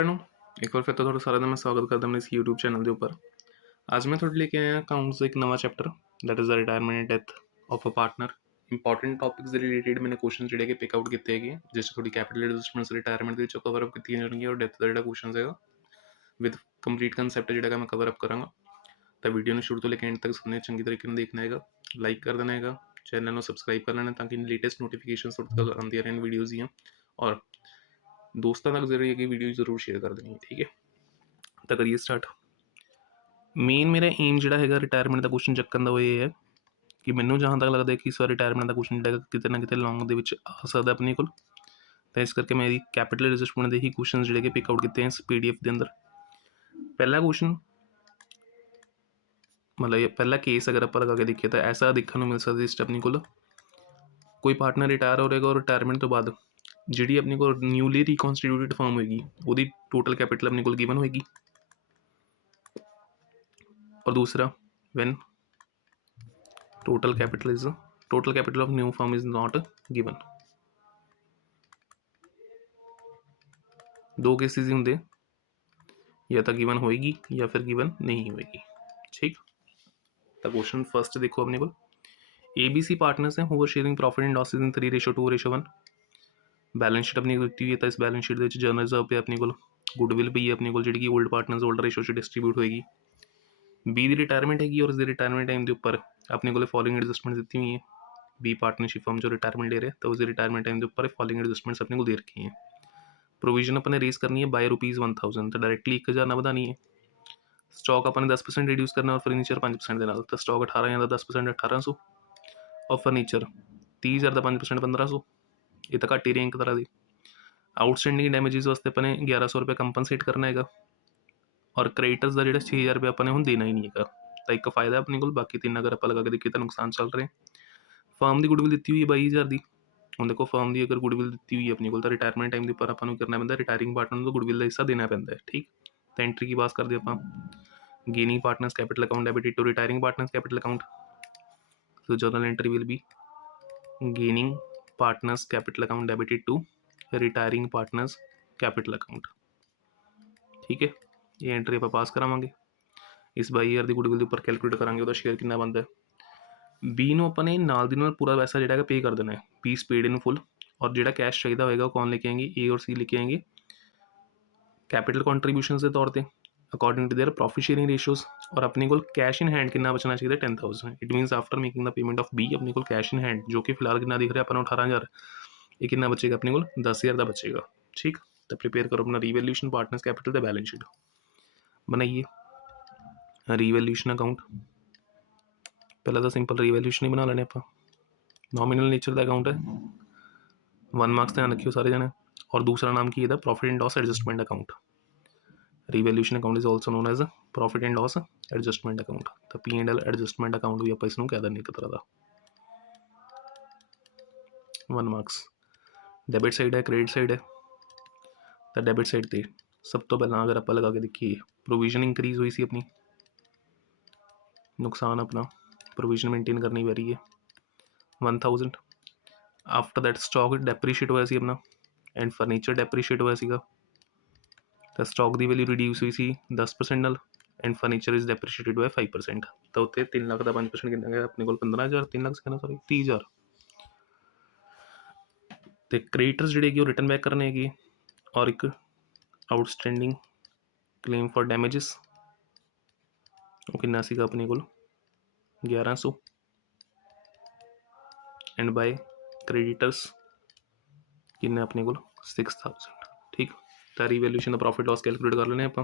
ਨੂੰ ਇੱਕ ਵਾਰ ਫਿਰ ਤੋਂ ਤੁਹਾਡਾ ਸਾਰਿਆਂ ਦਾ ਮੈਂ ਸਵਾਗਤ ਕਰਦਾ ਆਪਣੇ ਇਸ YouTube ਚੈਨਲ ਦੇ ਉੱਪਰ। ਅੱਜ ਮੈਂ ਤੁਹਾਡੇ ਲਈ ਕੇ ਆਇਆ ਅਕਾਊਂਟਸ ਦਾ ਇੱਕ ਨਵਾਂ chapter, that is the retirement and death of a partner. Important topics ਦੇ ਰਿਲੇਟਡ ਮੈंने ਕੁਐਸਚਨ ਜਿਹੜੇ ਕਿ ਪਿਕ ਆਊਟ ਕੀਤੇ ਹੈਗੇ, ਜਿਸ 'ਚ ਤੁਹਾਡੀ ਕੈਪੀਟਲ ਐਡਜਸਟਮੈਂਟਸ ਰਿਟਾਇਰਮੈਂਟ ਦੇ ਵਿੱਚੋਂ ਕਵਰ ਅਪ ਕੀਤੀਆਂ ਜਾਣਗੀਆਂ ਔਰ ਡੈਥ ਦਾ ਜਿਹੜਾ ਕੁਐਸਚਨ ਹੈਗਾ ਵਿਦ ਕੰਪਲੀਟ ਕਨਸੈਪਟ ਜਿਹੜਾ ਹੈਗਾ ਮੈਂ ਕਵਰ ਅਪ ਕਰਾਂਗਾ। ਤਾਂ ਵੀਡੀਓ ਨੂੰ ਸ਼ੁਰੂ ਤੋਂ ਲੈ ਕੇ ਐਂਡ ਤੱਕ ਸੁਣਨਾ ਚੰਗੀ ਤਰੀਕੇ ਨਾਲ ਦੇਖਣਾ ਹੈਗਾ, ਲਾਈਕ ਕਰ ਦੇਣਾ ਹੈਗਾ, ਚੈਨਲ ਨੂੰ ਸਬਸਕ੍ਰਾਈਬ ਕਰ ਲੈਣਾ ਤਾਂ ਕਿ ਲੇਟੈਸਟ ਨੋਟੀਫਿਕੇਸ਼ਨਸ ਤੁਹਾਡੇ ਤੱਕ ਆਉਂਦੀਆਂ ਰਹਿਣ ਵੀਡੀਓਜ਼ ਦੀਆਂ, ਔਰ ਦੋਸਤਾਂ ਤੱਕ ਜਿਹੜੀ ਹੈਗੀ ਵੀਡੀਓ ਜ਼ਰੂਰ ਸ਼ੇਅਰ ਕਰ ਦੇਣੀ ਹੈ, ठीक है। ਤਾਂ ਕਰੀਏ ਸਟਾਰਟ। ਮੇਨ ਮੇਰਾ ਏਮ ਜਿਹੜਾ ਹੈਗਾ ਰਿਟਾਇਰਮੈਂਟ ਦਾ ਕੁਐਸਚਨ ਚੱਕਣ ਦਾ ਉਹ ਇਹ ਹੈ ਕਿ ਮੈਨੂੰ ਜਹਾਂ ਤੱਕ ਲੱਗਦਾ ਕਿ ਇਸ ਵਾਰ ਰਿਟਾਇਰਮੈਂਟ ਦਾ ਕੁਐਸਚਨ ਜਿਹੜਾ ਕਿਤੇ ਨਾ ਕਿਤੇ ਲੌਂਗ ਦੇ ਵਿੱਚ ਆ ਸਕਦਾ ਆਪਣੇ ਕੋਲ, ਤਾਂ ਇਸ ਕਰਕੇ ਮੈਂ ਇਹਦੀ ਕੈਪੀਟਲ ਐਡਜਸਟਮੈਂਟ ਦੇ ਹੀ ਕੁਐਸਚਨ ਜਿਹੜੇ ਕਿ ਪਿਕ ਆਊਟ ਕੀਤੇ हैं इस PDF ਦੇ ਅੰਦਰ। ਪਹਿਲਾ ਕੁਐਸਚਨ मतलब ये पहला केस अगर आप लगा के देखिए तो ऐसा देखने को मिल सकता है अपने को कोई पार्टनर रिटायर हो रहेगा और रिटायरमेंट तो बाद जी अपने को न्यूली रिकॉन्स्टिट्यूटेड फर्म होगी वो टोटल कैपिटल अपने को गिवन होगी। और दूसरा when total capital of new firm is not given. दो केसेस ही होंगे, या तो गिवन होएगी या फिर गिवन नहीं होएगी, ठीक। तो क्वेश्चन फर्स्ट देखो अपने को ABC पार्टनर्स हैं who are sharing profit and losses in 3:2:1। Balance sheet अपनी दी हुई है, तो इस बैलेंस शीट के जर्नल रिजर्व पे अपने को गुडविल भी है अपने को जी ओल्ड पार्टनर्स ओल्ड रेशो से डिस्ट्रीब्यूट होएगी। बी दी रिटायरमेंट हैगी और इसकी रिटायरमेंट टाइम के उपर अपने को फॉलोइंग एडजस्टमेंट दी हुई है। बी पार्टनरशिप फर्म जो रिटायरमेंट ले रहे हैं तो उसकी रिटायरमेंट टाइम के उपर फॉलोइंग एडजस्टमेंट्स अपने को दे रखी हैं। प्रोविजन अपने रेस करनी है बाय ₹1000, तो डायरेक्टली 1000 ना बढ़ानी है। स्टॉक अपने 10% रिड्यूस करना और फर्नीचर 5% के नाल, तो स्टॉक 18,000 का 10% 1800 और फर्नीचर 30,000 का 5% 1500। ये तो घट ही रही एक तरह की। आउटस्टैंडिंग डैमेजिज वास्ते अपने 1100 रुपये कंपनसेट करना है और क्रेडिटर्स का जो 6000 रुपये अपने हम देना ही नहीं है। तो एक फायदा अपने को, बाकी तीन अगर आप लगा के देखिए तो नुकसान चल रहे हैं। फर्म की गुडविल दी हुई है 22,000 की। हम देखो फर्म की अगर गुडविल दी हुई है अपने को तो रिटायरमेंट टाइम के उपर आपको करना पैंता, रिटायरिंग पार्टनर को गुडविल का हिस्सा देना पैंता है, ठीक। तो एंट्री की पास करते आप gaining partners capital account debited to retiring partners capital account. So journal entry will be gaining partners capital account debited to retiring partners capital account, ठीक है। ये एंट्री आप पास करावे। इस 22,000 की गुडविल के उपर कैलकुलेट करा वो शेयर कितना बनता है। बी ਨੂੰ ਆਪਾਂ ਨੇ ਨਾਲ ਦੀ ਨਾਲ पूरा पैसा ਜਿਹੜਾ पे कर देना है, बी पेड इन फुल। और जो कैश चाहिए होगा कौन लेके आएंगे, ए और सी लेके आएंगे कैपिटल कॉन्ट्रीब्यूशन के तौर पर according to their profit sharing ratios. और अपने को कैश इन हैंड कितना बचना चाहिए 10,000। It means after making the payment of B अपने को कैश इन हैंड जो कि फिलहाल कितना दिख रहा है अपना 18,000, ये कितना बचेगा अपने को 10,000 का बचेगा, ठीक। तो प्रिपेयर करो अपना revaluation partners capital the balance sheet बनाइए। रीवैल्यूएशन अकाउंट पहला तो सिंपल रीवैल्यूएशन ही बना लेने आप। नॉमिनल नेचर का अकाउंट है, 1 मार्क्स ध्यान रखियो सारे जने। और दूसरा नाम की है profit and loss adjustment account. Revaluation account is also known as profit and loss adjustment account. तो P&L एडजस्टमेंट अकाउंट भी आप इसनों कह दें एक तरह का 1 मार्क्स। डेबिट साइड है क्रेडिट साइड है, तो डेबिट साइड पर सब तो पहला अगर आप लगा के देखिए प्रोविजन इंक्रीज हुई सी अपनी, नुकसान अपना प्रोविजन मेनटेन करनी पै रही है 1000। आफ्टर दैट स्टॉक डेप्रीशिएट होया सी अपना एंड फर्नीचर डेप्रीशिएट होया सीगा, तो स्टॉक की वैल्यू रिड्यूस हुई सी 10% नाल एंड फर्नीचर इज डेप्रीशिएटेड बाय 5%। तो उत्ते 3 लाख का 5% कितना गया अपने को 15,000, 3 लाख कहना सॉरी 30,000। तो क्रेडिटर्स जोड़े कि रिटर्न बैक करने है और एक आउटस्टैंडिंग क्लेम फॉर डैमेजिस वो कितना सीगा अपने को 1100 एंड बाय क्रेडिटर्स किन्ने अपने को 6,000, ठीक। तो रीवैल्यूएशन का प्रॉफिट लॉस कैलकुलेट कर लेने आप।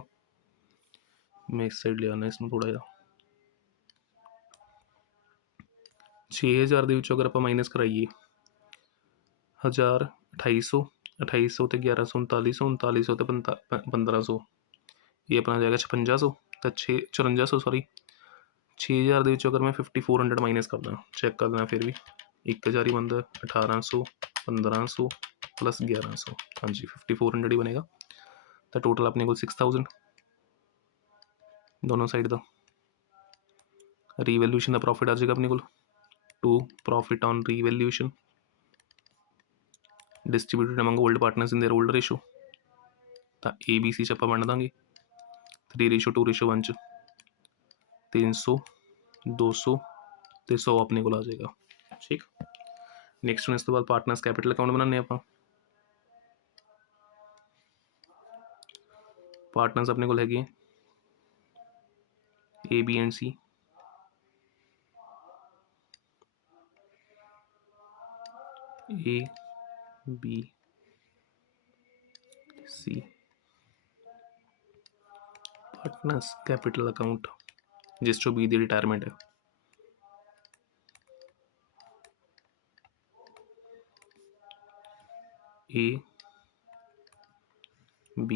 मैं इस साइड ले आना इसमें थोड़ा जा 6,000 के अगर आप माइनस कराइए 1,000 2,800 2,800 तो 1,100 3,900 3,900 तो 1,500, ये अपना जाएगा 5,500 तो 5400 सॉरी 6,000 के अगर मैं 5,400 माइनस करदा चैक कर देना फिर भी 1,000 ही बनता है। 1,800 1,500 प्लस 1,100, हाँ जी 5,400 ही बनेगा। तो टोटल अपने को 6,000 दोनों साइड का। रीवैल्यूएशन का प्रॉफिट आ जाएगा अपने को to profit on revaluation distributed among old partners in their old ratio. ਤਾਂ ABC 'ਚ ਆਪਾਂ ਵੰਡ ਦਾਂਗੇ 3:2:1 'ਚ 300 200 ਤੇ 100 ਆਪਣੇ ਕੋਲ ਆ ਜਾਏਗਾ। ਠੀਕ, ਨੈਕਸਟ ਹੁਣ ਇਸ ਤੋਂ ਬਾਅਦ ਪਾਰਟਨਰਸ ਕੈਪੀਟਲ ਅਕਾਊਂਟ ਬਣਾਉਂਦੇ ਆਪਾਂ। ਪਾਰਟਨਰਸ ਆਪਣੇ ਕੋਲ ਹੈਗੇ A, B and C। A, B, C partners capital account ਜਿਸ 'ਚੋਂ B ਦੀ ਰਿਟਾਇਰਮੈਂਟ ਹੈ। A, B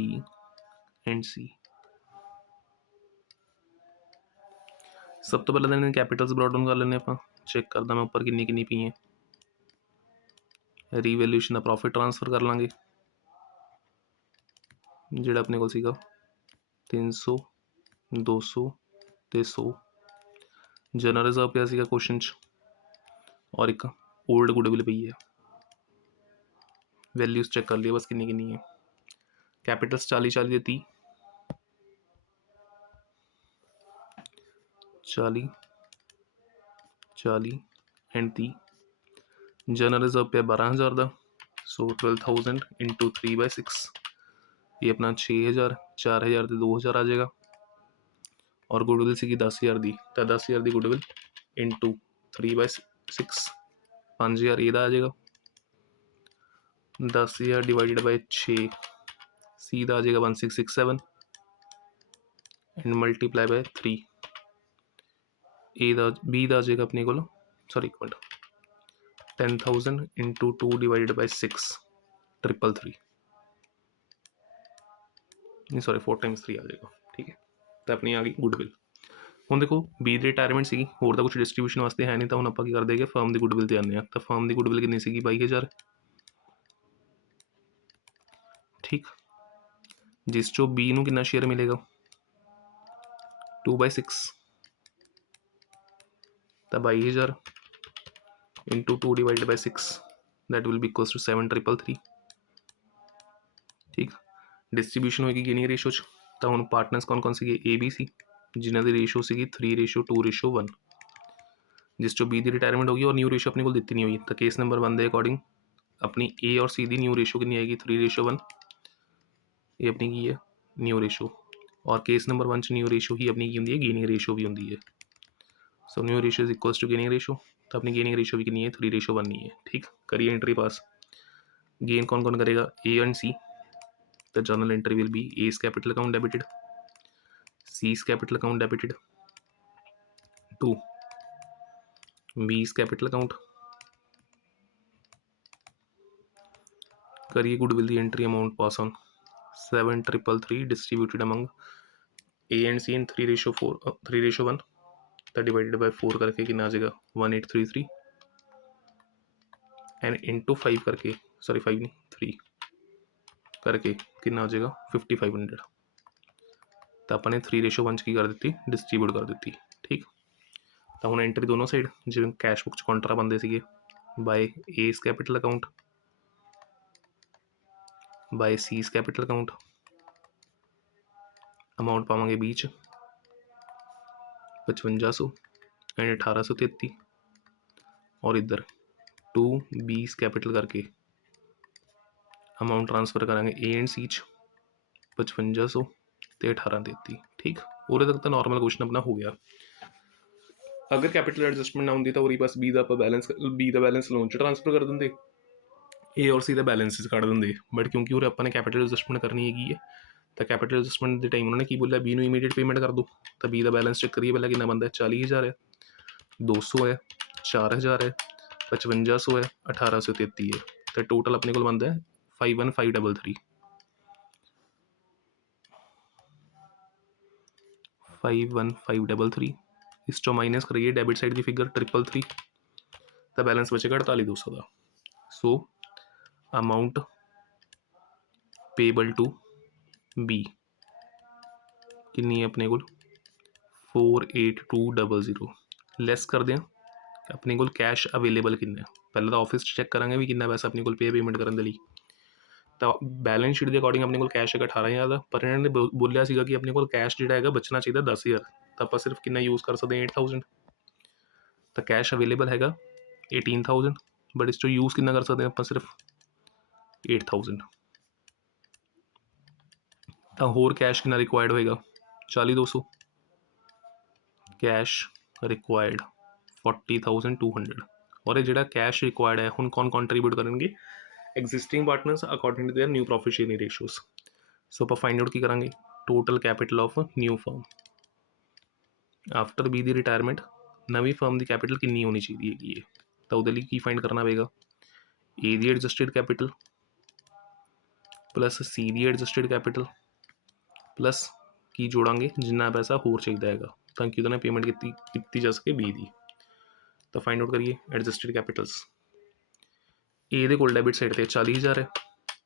and C। ਸਭ ਤੋਂ ਪਹਿਲਾਂ ਤਾਂ ਇਹਨਾਂ ਕੈਪੀਟਲਸ ਬਰੋਟ ਡਾਊਨ ਕਰ ਲੈਂਦੇ ਆਪਾਂ। ਚੈੱਕ ਕਰਦਾ ਮੈਂ ਉੱਪਰ ਕਿੰਨੀ ਕਿੰਨੀ ਪਈ ਹੈ। ਰੀਵੈਲਿਊਸ਼ਨ ਦਾ ਪ੍ਰੋਫਿਟ ਟ੍ਰਾਂਸਫਰ ਕਰ ਲਾਂਗੇ ਜਿਹੜਾ ਆਪਣੇ ਕੋਲ ਸੀਗਾ 300 200 ਤੇ 100। ਜਨਰਲ ਰਿਜ਼ਰਵ ਪਿਆ ਸੀਗਾ ਕੁਐਸਚਨ 'ਚ ਔਰ ਇੱਕ ਓਲਡ ਗੁੱਡਵਿਲ ਪਈ ਹੈ। ਵੈਲਿਊਜ਼ ਚੈੱਕ ਕਰ ਲਈਏ ਬਸ ਕਿੰਨੀ ਕਿੰਨੀ ਹੈ। ਕੈਪੀਟਲਸ 40 40 ਦੇ 30 40 40 ਐਂਡ 30। ਜਨਰਲ ਰਿਜ਼ਰਵ ਪਿਆ 12,000 ਦਾ। ਸੋ 12,000 ਇੰਟੂ 3/6 ਇਹ ਆਪਣਾ 6,000 4,000 ਤੇ 2,000 ਆ ਜਾਏਗਾ। ਔਰ ਗੁੱਡਵਿਲ ਸੀਗੀ 10,000 ਦੀ, ਤਾਂ 10,000 ਦੀ ਗੁੱਡਵਿਲ ਇੰਟੂ 3/6 5,000 ਇਹਦਾ ਆ ਜਾਏਗਾ। 10,000 ਡਿਵਾਈਡਡ ਬਾਈ 6 C ਦਾ ਆ ਜਾਏਗਾ 1667 ਐਂਡ ਮਲਟੀਪਲਾਈ ਬਾਈ 3 ਇਹਦਾ B ਦਾ ਆ ਜਾਏਗਾ ਆਪਣੇ ਕੋਲ ਸੌਰੀ ਇੱਕ ਮਿੰਟ 10,000 ਇੰਟੂ 2 ਡਿਵਾਈਡਡ ਬਾਈ 6 333 ਨਹੀਂ ਸੌਰੀ 4 ਟਾਈਮਸ 3 ਆ ਜਾਏਗਾ। ਠੀਕ ਹੈ, ਤਾਂ ਆਪਣੀ ਆ ਗਈ ਗੁੱਡਵਿਲ। ਹੁਣ ਦੇਖੋ B ਦੀ ਰਿਟਾਇਰਮੈਂਟ ਸੀਗੀ, ਹੋਰ ਤਾਂ ਕੁਛ ਡਿਸਟਰੀਬਿਊਸ਼ਨ ਵਾਸਤੇ ਹੈ ਨਹੀਂ, ਤਾਂ ਹੁਣ ਆਪਾਂ ਕੀ ਕਰਦੇ ਹੈਗੇ ਫਰਮ ਦੀ ਗੁੱਡਵਿਲ 'ਤੇ ਆਉਂਦੇ ਹਾਂ। ਤਾਂ ਫਰਮ ਦੀ ਗੁੱਡਵਿਲ ਕਿੰਨੀ ਸੀਗੀ 22,000। ਠੀਕ, ਜਿਸ 'ਚੋਂ B ਨੂੰ ਕਿੰਨਾ ਸ਼ੇਅਰ ਮਿਲੇਗਾ 2/6 ਤਾਂ 22,000 into 2 divided by 6 that will be equals to 7,333। ਠੀਕ, ਡਿਸਟਰੀਬਿਊਸ਼ਨ ਹੋਏਗੀ ਗੇਨਿੰਗ ਰੇਸ਼ੋ 'ਚ। ਤਾਂ ਹੁਣ ਪਾਰਟਨਰਸ ਕੌਣ ਕੌਣ ਸੀਗੇ A, B, C ਜਿਨ੍ਹਾਂ ਦੀ ਰੇਸ਼ੋ ਸੀਗੀ 3:2:1 ਜਿਸ 'ਚੋਂ B ਦੀ ਰਿਟਾਇਰਮੈਂਟ ਹੋ ਗਈ ਔਰ ਨਿਊ ਰੇਸ਼ੋ ਆਪਣੇ ਕੋਲ ਦਿੱਤੀ ਨਹੀਂ ਹੋਈ। ਤਾਂ ਕੇਸ ਨੰਬਰ 1 ਦੇ ਅਕੋਰਡਿੰਗ ਆਪਣੀ A ਔਰ C ਦੀ ਨਿਊ ਰੇਸ਼ੋ ਕਿੰਨੀ ਆਏਗੀ 3:1। ਇਹ ਆਪਣੀ ਕੀ ਹੈ ਨਿਊ ਰੇਸ਼ੋ। ਔਰ ਕੇਸ ਨੰਬਰ 1 'ਚ ਨਿਊ ਰੇਸ਼ੋ ਹੀ ਆਪਣੀ ਕੀ ਹੁੰਦੀ ਹੈ ਗੇਨਿੰਗ ਰੇਸ਼ੋ ਵੀ ਹੁੰਦੀ ਹੈ। So new ratio is equals to gaining ratio. ਤਾਂ ਆਪਣੀ ਗੇਨਿੰਗ ਰੇਸ਼ੋ ਵੀ ਕਿੰਨੀ ਹੈ 3:1 ਨਹੀਂ ਹੈ। ਠੀਕ, ਕਰੀਏ एंट्री पास। गेन कौन कौन करेगा A and C। the journal entry will be A's capital account debited, C's capital account debited to B's capital account। करिए goodwill the entry amount pass on 7,333 distributed among A and C in 3:4 3:1 ਤਾਂ divided by 4 करके कितना आ जाएगा 1833 and into 5 करके sorry 5 नहीं 3 करके कितना आ जाएगा 5,500। ਤਾਂ ਆਪਾਂ ਨੇ 3:1 'ਚ ਕੀ ਕਰ ਦਿੱਤੀ ਡਿਸਟਰੀਬਿਊਟ ਕਰ ਦਿੱਤੀ। ਠੀਕ, ਤਾਂ ਹੁਣ ਐਂਟਰੀ ਦੋਨੋਂ ਸਾਈਡ ਜਿਵੇਂ ਕੈਸ਼ ਬੁੱਕ 'ਚ ਕਾਊਂਟਰਾ ਬੰਦੇ ਸੀਗੇ by A's capital account by C's capital account amount ਪਾਵਾਂਗੇ B 'ਚ 5500 ਐਂਡ 1833 ਔਰ ਇੱਧਰ 2 B's कैपिटल करके अमाउंट ट्रांसफर करांगे A एंड C 'ਚ 5500 ਤੇ 1833। ਠੀਕ, ਉਰੇ ਤੱਕ ਤਾਂ ਨੋਰਮਲ ਕੁਐਸਚਨ ਆਪਣਾ ਹੋ ਗਿਆ। ਅਗਰ ਕੈਪੀਟਲ ਐਡਜਸਟਮੈਂਟ ਨਾ ਹੁੰਦੀ ਤਾਂ ਉਰੀ ਬਸ B ਦਾ ਆਪਾਂ ਬੈਲੈਂਸ ਲੋਨ 'ਚ ਟ੍ਰਾਂਸਫਰ ਕਰ ਦਿੰਦੇ, A ਔਰ C ਦਾ ਬੈਲੈਂਸ ਕੱਢ ਦਿੰਦੇ। ਬਟ ਕਿਉਂਕਿ ਉਰੇ ਆਪਾਂ ਨੇ ਕੈਪੀਟਲ ਐਡਜਸਟਮੈਂਟ ਕਰਨੀ ਹੈਗੀ ਹੈ ਤਾਂ ਕੈਪੀਟਲ ਐਡਜਸਟਮੈਂਟ ਦੇ ਟਾਈਮ ਉਹਨਾਂ ਨੇ ਕੀ ਬੋਲਿਆ B ਨੂੰ ਇਮੀਡੀਏਟ ਪੇਮੈਂਟ ਕਰ ਦਿਓ। ਤਾਂ B ਦਾ ਬੈਲੈਂਸ ਚੈੱਕ ਕਰੀਏ ਪਹਿਲਾਂ ਕਿੰਨਾ ਬਣਦਾ 40,000 ਹੈ 200 ਹੈ 4,000 ਹੈ 5500 ਹੈ 1833 ਹੈ। ਤਾਂ ਟੋਟਲ ਆਪਣੇ ਕੋਲ ਬਣਦਾ 51,533 51,533। ਇਸ ਚੋਂ ਮਾਈਨਸ ਕਰੀਏ ਡੈਬਿਟ ਸਾਈਡ ਦੀ ਫਿਗਰ 333 ਤਾਂ ਬੈਲੈਂਸ ਬਚੇਗਾ 48,200 ਦਾ। ਸੋ ਅਮਾਊਂਟ ਪੇਬਲ ਟੂ B ਕਿੰਨੀ ਹੈ ਆਪਣੇ ਕੋਲ 48200। ਲੈਸ ਕਰਦੇ ਹਾਂ ਆਪਣੇ ਕੋਲ ਕੈਸ਼ ਅਵੇਲੇਬਲ ਕਿੰਨਾ ਹੈ। ਪਹਿਲਾਂ ਤਾਂ ਆਫਿਸ 'ਚ ਚੈੱਕ ਕਰਾਂਗੇ ਵੀ ਕਿੰਨਾ ਪੈਸਾ ਆਪਣੇ ਕੋਲ ਪੇਮੈਂਟ ਕਰਨ ਦੇ ਲਈ। ਤਾਂ ਬੈਲੈਂਸ ਸ਼ੀਟ ਦੇ ਅਕੋਰਡਿੰਗ ਆਪਣੇ ਕੋਲ ਕੈਸ਼ ਹੈਗਾ 18,000 ਦਾ, ਪਰ ਇਹਨਾਂ ਨੇ ਬੋਲਿਆ ਸੀਗਾ ਕਿ ਆਪਣੇ ਕੋਲ ਕੈਸ਼ ਜਿਹੜਾ ਹੈਗਾ ਬਚਣਾ ਚਾਹੀਦਾ 10,000, ਤਾਂ ਆਪਾਂ ਸਿਰਫ ਕਿੰਨਾ ਯੂਜ਼ ਕਰ ਸਕਦੇ ਹਾਂ 8,000। ਤਾਂ ਕੈਸ਼ ਅਵੇਲੇਬਲ ਹੈਗਾ 18,000, ਬਟ ਇਸ 'ਚੋਂ ਯੂਜ਼ ਕਿੰਨਾ ਕਰ ਸਕਦੇ ਹਾਂ ਆਪਾਂ ਸਿਰਫ 8,000। ਤਾਂ ਹੋਰ ਕੈਸ਼ ਕਿੰਨਾ ਰਿਕੁਆਇਰਡ ਹੋਏਗਾ 40,200। Cash required 40,200। ਔਰ ਇਹ ਜਿਹੜਾ ਕੈਸ਼ ਰਿਕੁਆਇਰਡ ਹੈ ਹੁਣ ਕੌਣ ਕੰਟਰੀਬਿਊਟ ਕਰਨਗੇ, existing partners according to their new profit sharing ratios. So ਆਪਾਂ ਫਾਈਂਡ ਆਊਟ ਕੀ ਕਰਾਂਗੇ, total capital of new firm after B ਦੀ ਰਿਟਾਇਰਮੈਂਟ, ਨਵੀਂ ਫਰਮ ਦੀ ਕੈਪੀਟਲ ਕਿੰਨੀ ਹੋਣੀ ਚਾਹੀਦੀ ਹੈਗੀ ਹੈ। ਤਾਂ ਉਹਦੇ ਲਈ ਕੀ ਫਾਈਂਡ ਕਰਨਾ ਪਵੇਗਾ, ਏ ਦੀ ਐਡਜਸਟਿਡ ਕੈਪੀਟਲ ਪਲੱਸ ਸੀ ਦੀ ਐਡਜਸਟਿਡ ਕੈਪੀਟਲ ਪਲੱਸ ਕੀ ਜੋੜਾਂਗੇ ਜਿੰਨਾ ਪੈਸਾ ਹੋਰ ਚਾਹੀਦਾ ਹੈਗਾ ਤਾਂ ਕਿ ਉਹਦੇ ਨਾਲ ਪੇਮੈਂਟ ਕੀਤੀ ਜਾ ਸਕੇ ਬੀ ਦੀ। ਤਾਂ ਫਾਈਂਡ ਆਊਟ ਕਰੀਏ ਐਡਜਸਟਿਡ ਕੈਪੀਟਲਸ। ਏ ਦੇ ਕੋਲ ਡੈਬਿਟ ਸਾਈਡ 'ਤੇ 40,000 ਹੈ,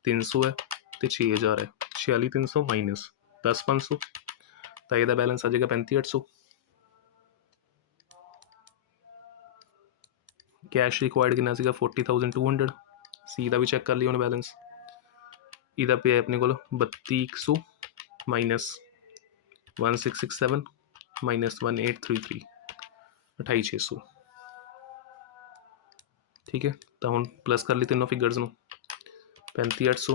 300 ਹੈ ਅਤੇ 6,000 ਹੈ। 46,300 ਮਾਈਨਸ 10,500, ਤਾਂ ਇਹਦਾ ਬੈਲੈਂਸ ਆ ਜਾਏਗਾ 35,800। ਕੈਸ਼ ਰਿਕੁਆਇਰਡ ਕਿੰਨਾ ਸੀਗਾ 40,200। ਸੀ ਦਾ ਵੀ ਚੈੱਕ ਕਰ ਲਈ ਹੁਣ ਬੈਲੈਂਸ, ਇਹਦਾ ਪਿਆ ਆਪਣੇ ਕੋਲ 32,100 ਮਾਈਨਸ 1667 ਮਾਈਨਸ 1833, 28,600। ਠੀਕ ਹੈ, ਤਾਂ ਹੁਣ ਪਲੱਸ ਕਰ ਲਈ ਤਿੰਨੋਂ ਫਿਗਰਸ ਨੂੰ, 35,800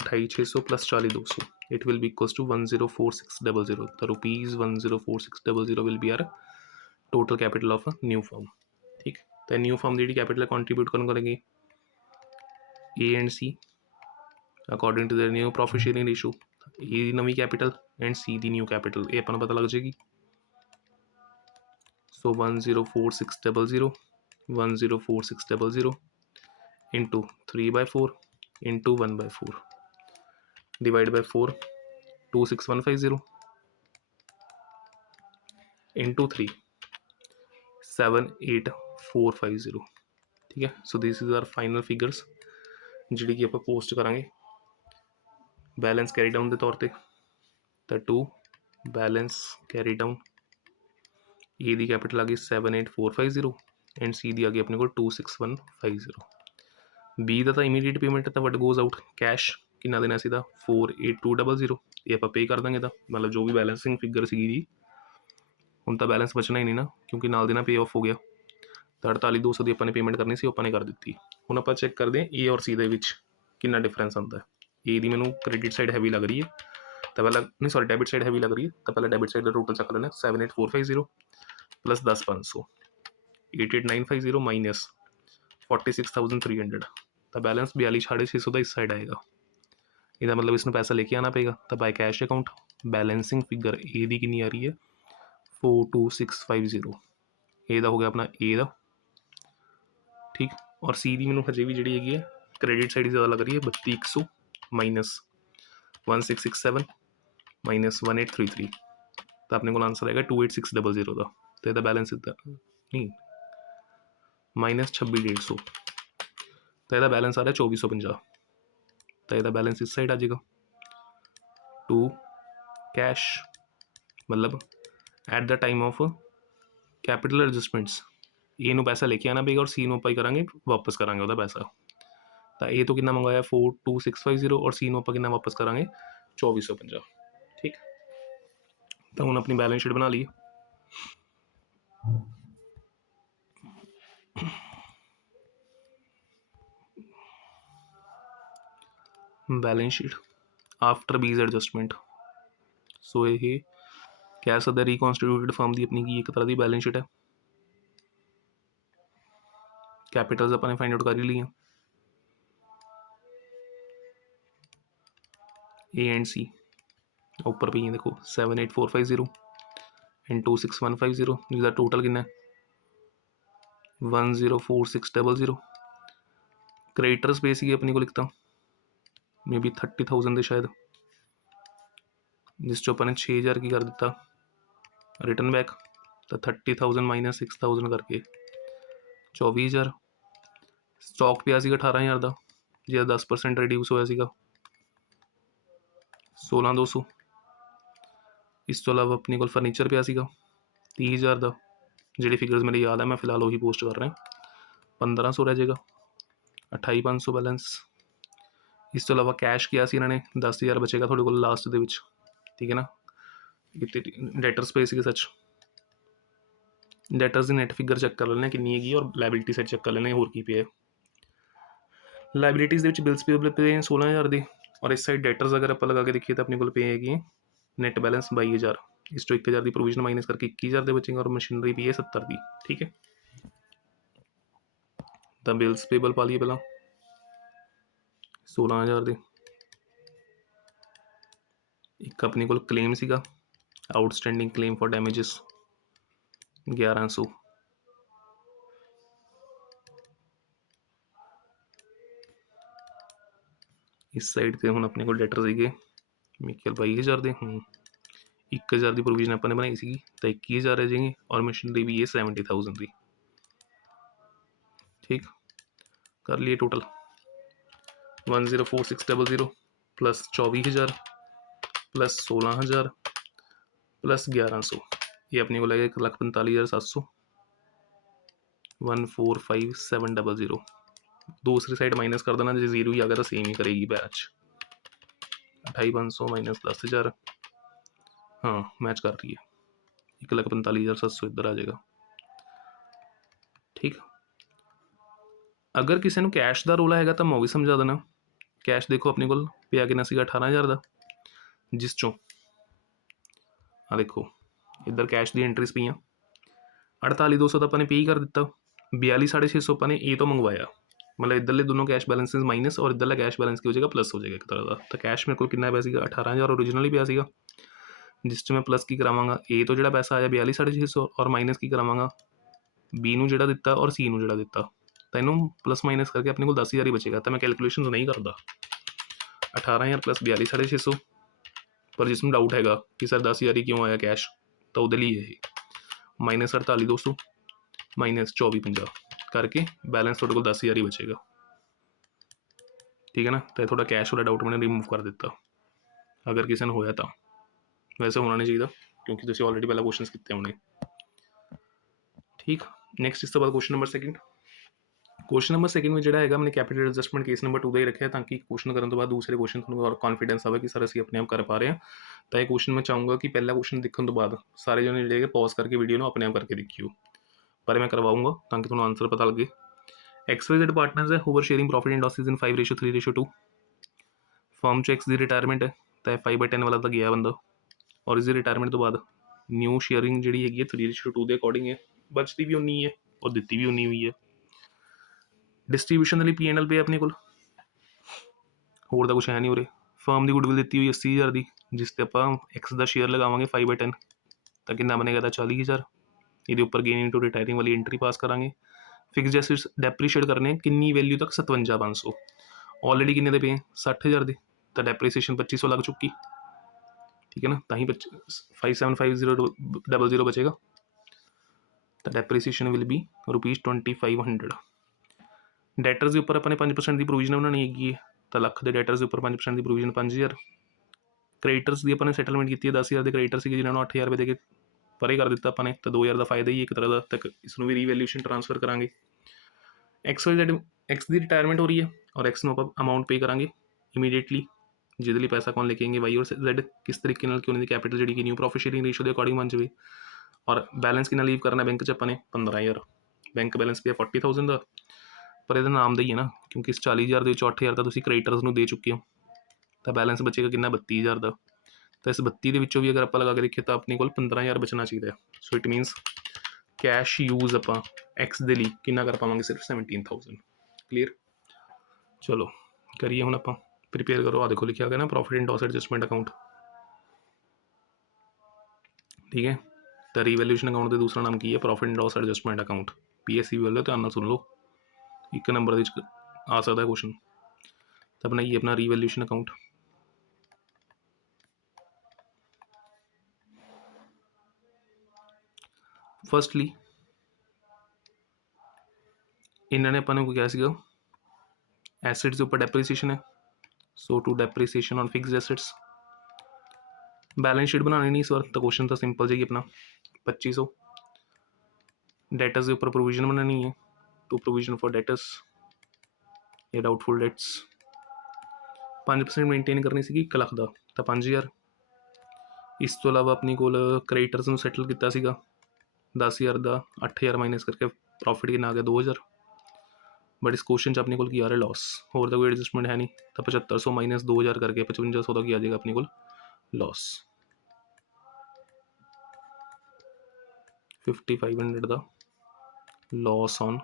28,600 plus 40,200, it will be equals to 10,4600। ਤਾਂ rupees 10,4600 will be our total capital of new firm. ਠੀਕ, ਤਾਂ ਨਿਊ ਫਰਮ ਦੀ ਜਿਹੜੀ ਕੈਪੀਟਲ ਕੰਟਰੀਬਿਊਟ ਕਰਨ ਕਰੇਗੀ A and C according to the new profit sharing ratio. A ਦੀ ਨਵੀਂ capital and C ਦੀ new capital, ਇਹ ਆਪਾਂ ਨੂੰ ਪਤਾ ਲੱਗ ਜਾਏਗੀ। ਸੋ 10,4600 10,4600 into 3/4 into 1/4 divided by 4 26,150 into 3 7,8,450। ਠੀਕ ਹੈ, so this is our final figures ਜਿਹੜੀ ਕਿ ਆਪਾਂ ਪੋਸਟ ਕਰਾਂਗੇ ਬੈਲੈਂਸ ਕੈਰੀ ਡਾਊਨ ਦੇ ਤੌਰ 'ਤੇ। ਤਾਂ 2 ਬੈਲੈਂਸ ਕੈਰੀ ਡਾਊਨ, ਏ ਦੀ ਕੈਪੀਟਲ ਆ ਗਈ 7,8,450 ਐਂਡ ਸੀ ਦੀ ਆ ਗਈ ਆਪਣੇ ਕੋਲ 26,150। ਬੀ ਦਾ ਤਾਂ ਇਮੀਡੀਏਟ ਪੇਮੈਂਟ ਤਾਂ ਵਟ ਗੋਜ਼ ਆਊਟ ਕੈਸ਼ ਕਿੰਨਾ ਦੇਣਾ ਸੀ ਦਾ 4,8,200, ਇਹ ਆਪਾਂ ਪੇ ਕਰ ਦਾਂਗੇ। ਤਾਂ ਮਤਲਬ ਜੋ ਵੀ ਬੈਲੈਂਸਿੰਗ ਫਿਗਰ ਸੀਗੀ ਜੀ, ਹੁਣ ਤਾਂ ਬੈਲੈਂਸ ਬਚਣਾ ਹੀ ਨਹੀਂ ਨਾ, ਕਿਉਂਕਿ ਨਾਲ ਦੇ ਨਾਲ ਪੇ ਆਫ ਹੋ ਗਿਆ। ਤਾਂ 48,200 ਦੀ ਆਪਾਂ ਨੇ ਪੇਮੈਂਟ ਕਰਨੀ ਸੀ, ਆਪਾਂ ਨੇ ਕਰ ਦਿੱਤੀ। ਹੁਣ ਆਪਾਂ ਚੈੱਕ ਕਰਦੇ ਹਾਂ ਏ ਔਰ ਸੀ ਦੇ ਵਿੱਚ ਕਿੰਨਾ ਡਿਫਰੈਂਸ ਆਉਂਦਾ ਹੈ। ਏ ਦੀ ਮੈਨੂੰ ਕ੍ਰੈਡਿਟ ਸਾਈਡ ਹੈਵੀ ਲੱਗ ਰਹੀ ਹੈ, ਤਾਂ ਪਹਿਲਾਂ ਨਹੀਂ ਸੌਰੀ ਡੈਬਿਟ ਸਾਈਡ ਹੈਵੀ ਲੱਗ ਰਹੀ ਹੈ, ਤਾਂ ਪਹਿਲਾਂ ਡੈਬਿਟ ਸਾਈਡ ਦਾ ਟੋਟਲ ਚੱਕ ਲੈਣਾ 7,8,450 प्लस 10,500 88,950 माइनस 46,300। तो बैलेंस 42,650 का इस साइड आएगा। ਇਹਦਾ मतलब इसमें पैसा लेके आना पेगा। तो by cash account balancing figure A दी कितनी आ रही है 42650, ए दा हो गया अपना ए दा। ठीक, और सी दी मैनू हजे भी जी है क्रेडिट साइड ज़्यादा लग रही है 32,100 माइनस 1667 माइनस 1833। तो अपने को आंसर आएगा 28,600 का। तो यदा बैलेंस नहीं माइनस 26,150, तो यदा बैलेंस आ रहा है 2450। तो यदा बैलेंस इस साइड आ जाएगा 2 कैश, मतलब at the time of capital adjustments A नू पैसा लेके आना पेगा और सी नू ਆਪਾਂ ਕਰਾਂਗੇ वापस करांगे ਉਹਦਾ पैसा। ਤਾਂ ए तो कितना मंगवाया 42,650 और सी नू ਆਪਾਂ कितना वापस करांगे 2450। ठीक, तो ਹੁਣ अपनी बैलेंस शीट बना ली। बैलेंस शीट आफ्टर बीज एडजस्टमेंट। सो ये कह सकते रिकॉन्स्टिट्यूटेड फर्म की अपनी की एक तरह की बैलेंस शीट है। कैपिटल्स अपने फाइंड आउट कर ही लिए, ए एंड सी ऊपर पे देखो 7,8,450 एंड 26,150, जिसका टोटल कितना 10,4600। क्रेडिटर स्पेस ही अपने को लिखता मे बी 30,000 शायद, जिस चो अपने 6,000 की कर दिता रिटर्न बैक। तो 30,000 माइनस 6,000 करके 24,000। स्टॉक पिया 18,000 का, जिसका 10% रिड्यूस होया 16,200। इस तो अलावा अपने को फर्नीचर पिया 30,000 का, जिहड़े फिगर्स मेरे याद है मैं फिलहाल वही पोस्ट कर रहा। 1,500 रह जाएगा, 28,500 बैलेंस। इस तो इलावा कैश किया ਸੀ ਇਹਨਾਂ ਨੇ 10,000 ਬਚੇਗਾ ਤੁਹਾਡੇ ਕੋਲ ਲਾਸਟ ਦੇ ਵਿੱਚ, ਠੀਕ ਹੈ ਨਾ। ਡੈਟਰਸ ਪਏ ਸੀਗੇ ਸੱਚ, ਡੈਟਰਸ ਦੀ ਨੈਟ ਫਿਗਰ ਚੈੱਕ ਕਰ ਲੈਣੇ ਕਿੰਨੀ ਹੈਗੀ ਔਰ ਲਾਇਬਿਲਿਟੀ ਸਾਈਡ ਚੈੱਕ ਕਰ ਲੈਣੇ ਹੋਰ ਕੀ ਪਿਆ। ਲਾਇਬਿਲਿਟੀਜ਼ ਦੇ ਵਿੱਚ ਬਿਲਸ ਪੇਬਲ ਪਏ 16,000 ਦੇ ਔਰ ਇਸ ਸਾਈਡ ਡੈਟਰਸ ਅਗਰ ਆਪਾਂ ਲਗਾ ਕੇ ਦੇਖੀਏ ਤਾਂ ਆਪਣੇ ਕੋਲ ਪਏ ਹੈਗੇ ਨੈਟ ਬੈਲੈਂਸ 22,000, ਇਸ ਤੋਂ 1,000 ਦੀ ਪ੍ਰੋਵੀਜ਼ਨ ਮਾਈਨਸ ਕਰਕੇ 21,000 ਦੇ ਬਚੇਗਾ ਔਰ ਮਸ਼ੀਨਰੀ ਪਈ ਹੈ 70 ਦੀ, ਠੀਕ ਹੈ। ਤਾਂ ਬਿਲਸ ਪੇਬਲ ਪਾ ਲਈਏ ਪਹਿਲਾਂ 16,000 ਦੇ, ਇੱਕ ਆਪਣੇ ਕੋਲ ਕਲੇਮ ਸੀਗਾ ਆਊਟਸਟੈਂਡਿੰਗ ਕਲੇਮ ਫॉर ਡੈਮੇजेस 1100, ਇਸ ਸਾਈਡ ਤੇ ਹੁਣ ਆਪਣੇ ਕੋਲ ਡੈਟਰ ਸੀਗੇ ਮਿਕਲ 22,000 ਦੇ, 1,000 ਦੀ ਪ੍ਰੋਵੀਜ਼ਨ ਆਪਾਂ ਨੇ ਬਣਾਈ ਸੀਗੀ ਤਾਂ 21,000 ਹੈ ਜੀ ਔਰ ਮਸ਼ੀਨਰੀ ਵੀ ਹੈ 70,000 ਦੀ, ਠੀਕ। ਕਰ ਲਈਏ ਟੋਟਲ 104600 प्लस 24,000 प्लस 16,000 प्लस 1,100, ये अपने को लगेगा 1,45,700, 145,700। दूसरी साइड माइनस कर देना, जो जीरो ही आ गया तो सेम ही करेगी बैच। 28,500 माइनस 10,000, हाँ मैच कर रही है, 1,45,700 इधर आ जाएगा, ठीक। अगर किसी ने कैश का रोला है तो मैं भी समझा देना। कैश देखो अपने को पिया कितना सीगा 18,000 का, जिस चों आ देखो इधर कैश दी एंट्रीज पई 48,200 तो अपने पे ही कर दिता, 42,650 अपने ए तो मंगवाया, मतलब इधरले दोनों कैश बैलेंसेस माइनस और इधरला कैश बैलेंस की हो जाएगा प्लस हो जाएगा एक तरह का। तो कैश मेरे को कितना पिया सीगा 18,000 ओरिजिनली पिया सीगा, जिस मैं प्लस की करावांगा ए तो जो पैसा आया 42,650 और माइनस की करावांगा बी नूं जिहड़ा दिता और सी नूं जिहड़ा दिता, तो इनू प्लस माइनस करके अपने को 10,000 ही बचेगा। तो मैं कैलकुलेशन नहीं करता 18,000 प्लस 42,650, पर जिसमें डाउट हैगा कि सर 10,000 ही क्यों आया कैश, तो वो लिए ये माइनस 48,200 माइनस 24,50 करके बैलेंस थोड़े को 10,000 ही बचेगा, ठीक है ना। तो थोड़ा कैश वाला डाउट मैंने रिमूव कर दिता, अगर किसी ने होया तो, वैसे होना नहीं चाहिए क्योंकि तुम ऑलरेडी पहला क्वेश्चन किए होने, ठीक। नैक्सट इस तो बाद question number second. Question number second में जो है मैंने कैपिटल एडजस्टमेंट केस नंबर 2 का ही रखा है ताकि क्वेश्चन करने तो बाद दूसरे क्वेश्चन थोड़ा और कॉन्फिडेंस आवे कि सर असं अपने आप कर पा रहे हैं। तो यह क्वेश्चन मैं चाहूँगा कि पहला क्वेश्चन देखने तो बाद सारे जने जो पॉज करके वीडियो में अपने आप करके देखियो, पर मैं करवाऊँगा ताकि थोड़ा आंसर पता लगे। XYZ पार्टनर्स है over sharing profit and losses in 5:3:2, firm च एक्स की रिटायरमेंट है तो 5/10 वाला तो गया बंदा, और इसकी रिटायरमेंट तो बाद न्यू शेयरिंग जी है 3:2 के अकॉर्डिंग है, बचती भी उन्नी है और दिती भी उन्नी हुई है। डिस्ट्रीब्यूशन के लिए P&L पे अपने को होर तो कुछ है नहीं उरे। फर्म की गुडविल दी हुई 80,000 की, जिससे आप एक्स का शेयर लगावे 5/10 तो कि बनेगा तो 40,000, ये उपर गेन इंटू रिटायरिंग वाली एंट्री पास करा। फिक्स एसेट्स डेप्रीशिएट करने किन्नी वैल्यू तक 57,500, ऑलरेडी किन्ने पे 60,000 के, तो डेप्रीसीएशन 2,500 लग चुकी, ठीक है ना। तो ही 575000 बचेगा, तो डेप्रीसीएशन विल बी ₹25,500। डेटर्स के उपर अपने 5% की प्रोविजन बनानी हैगी, तो लख के डेटर्स के उपर 5% की प्रोविजन 5,000। क्रेडिटर्स की अपने सैटलमेंट की 10,000 के क्रेडिटर से जिन्होंने 8,000 रुपये दे के परे कर दिता अपने, तो 2,000 का फायदा ही एक तरह का, तक इसमें भी रीवैल्यूएशन ट्रांसफर करा। XYZ एक्स की रिटायरमेंट हो रही है और एक्स में आप अमाउंट पे करा इमीडिएटली, जिसके पैसा कौन लेके आएंगे वाई और Z किस तरीके की कैपिटल जी न्यू प्रॉफिट शेयरिंग रेशियो के अकॉर्डिंग बन जाए। और बैलेंस कि लीव करना बैंक च अपने 15,000, बैंक बैलेंस पे 40,000 का, पर यह नाम दा ही है ना, क्योंकि इस 40,000 के 8,000 तो क्रेडिटर्स को दे चुके हो, तो बैलेंस बचेगा कि 32,000 का। तो इस 32 के भी अगर आप लगा के देखिए तो अपने को 15,000 बचना चाहिए। सो इट मीनस कैश यूज आप एक्स के लिए कि कर पावे सिर्फ 17,000। क्लीयर, चलो करिए हम आप प्रिपेयर करो। आ देखो लिखा गया ना profit and loss adjustment account, ठीक है। तो रीवैल्यूएशन अकाउंट का दूसरा नाम की है profit and loss adjustment account, PSC वाले ध्यान नाल सुन लो, एक नंबर आ सकता है क्वेश्चन। तो बनाइए अपना रीवैल्यूएशन अकाउंट। फर्स्टली इन्होंने अपने को क्या सीगा एसेट्स के उपर डेप्रीसीएशन है, so to depreciation on fixed assets. Balance sheet बनानी नहीं इस बार, तो क्वेश्चन तो सिंपल जाएगी अपना 2,500। डेटर्स के उपर प्रोविजन बनानी है, टू प्रोविजन फॉर डेटर्स या डाउटफुल डेट्स, 5% ਮੇਨਟੇਨ ਕਰਨੀ ਸੀਗੀ 1 ਲੱਖ ਦਾ ਤਾਂ 5000। ਇਸ ਤੋਂ ਇਲਾਵਾ ਆਪਣੀ ਕੋਲ ਕ੍ਰੈਡੀਟਰਸ ਨੂੰ ਸੈਟਲ ਕੀਤਾ ਸੀਗਾ 10000 ਦਾ, 8000 ਮਾਈਨਸ ਕਰਕੇ ਪ੍ਰੋਫਿਟ ਕਿੰਨਾ ਆ ਗਿਆ 2000। ਬਟ ਇਸ ਕੁਐਸਚਨ 'ਚ ਆਪਣੇ ਕੋਲ ਕੀ ਆ ਰਿਹਾ ਲੋਸ, ਹੋਰ ਤਾਂ ਕੋਈ ਐਡਜਸਟਮੈਂਟ ਹੈ ਨਹੀਂ, ਤਾਂ 7500 ਮਾਈਨਸ 2000 ਕਰਕੇ 5500 ਦਾ ਕੀ ਆ ਜਾਏਗਾ ਆਪਣੇ ਕੋਲ loss. 5500 the loss on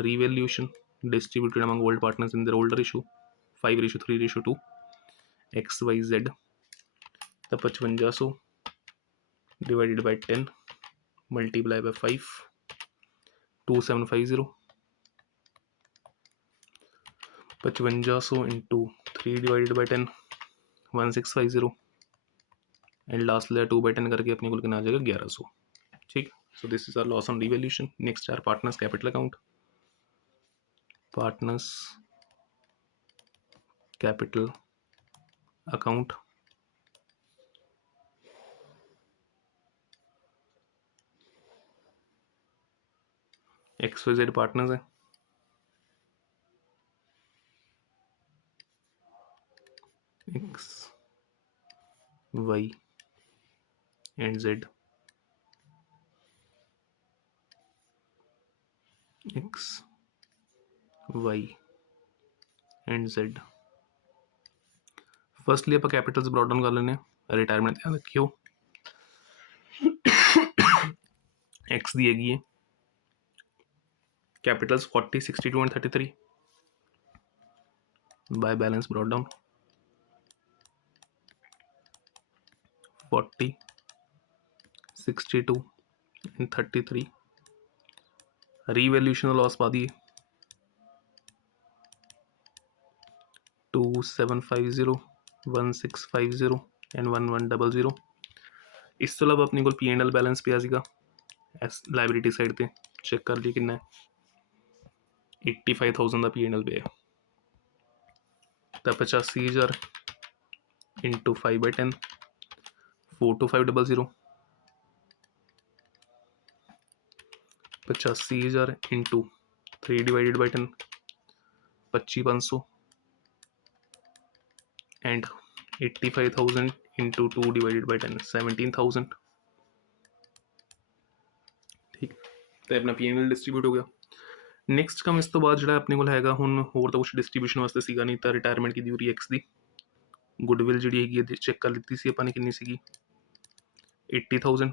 revaluation distributed among old partners in their older issue 5:3:2 XYZ। तो 5500 divided by 10 multiply by 5 2750। 5500 into 3 divided by 10 1650 and last layer 2 by 10 करके अपने को कितना आ जाएगा 1100। ठीक, so this is our loss on revaluation। next our partners capital account, partners capital account XYZ partners है, X Y and Z, X Y and Z। Firstly आप Capitals brought down कर लेने, रिटायरमेंट ध्यान रखियो। X दी हैगी है Capitals 40 62 and 33 by balance brought down 40 62 and 33। Revaluation का loss पा दिए 2750 1650 एंड 1100। इस तो इलावा अपने को P&L बैलेंस पिया सीगा एस लाइबिलिटी साइड पे चेक कर लिए कितना 85,000 का P&L पे है। तो 85,000 into 5/10 42500। 85,000 into 3 divided by 10 25,500 and 85,000 into 2 divided by 10 17,000। ठीक, तो अपना P&L डिस्ट्रीब्यूट हो गया। नैक्सट कम इस तो बाद जो अपने को हैगा हुण होर तो कुछ डिस्ट्रीब्यूशन वास्ते सीगा नहीं, तो रिटायरमेंट की ड्यूरी X दी गुडविल जी हैगी चेक कर लीती सी अपने कितनी सीगी 80,000,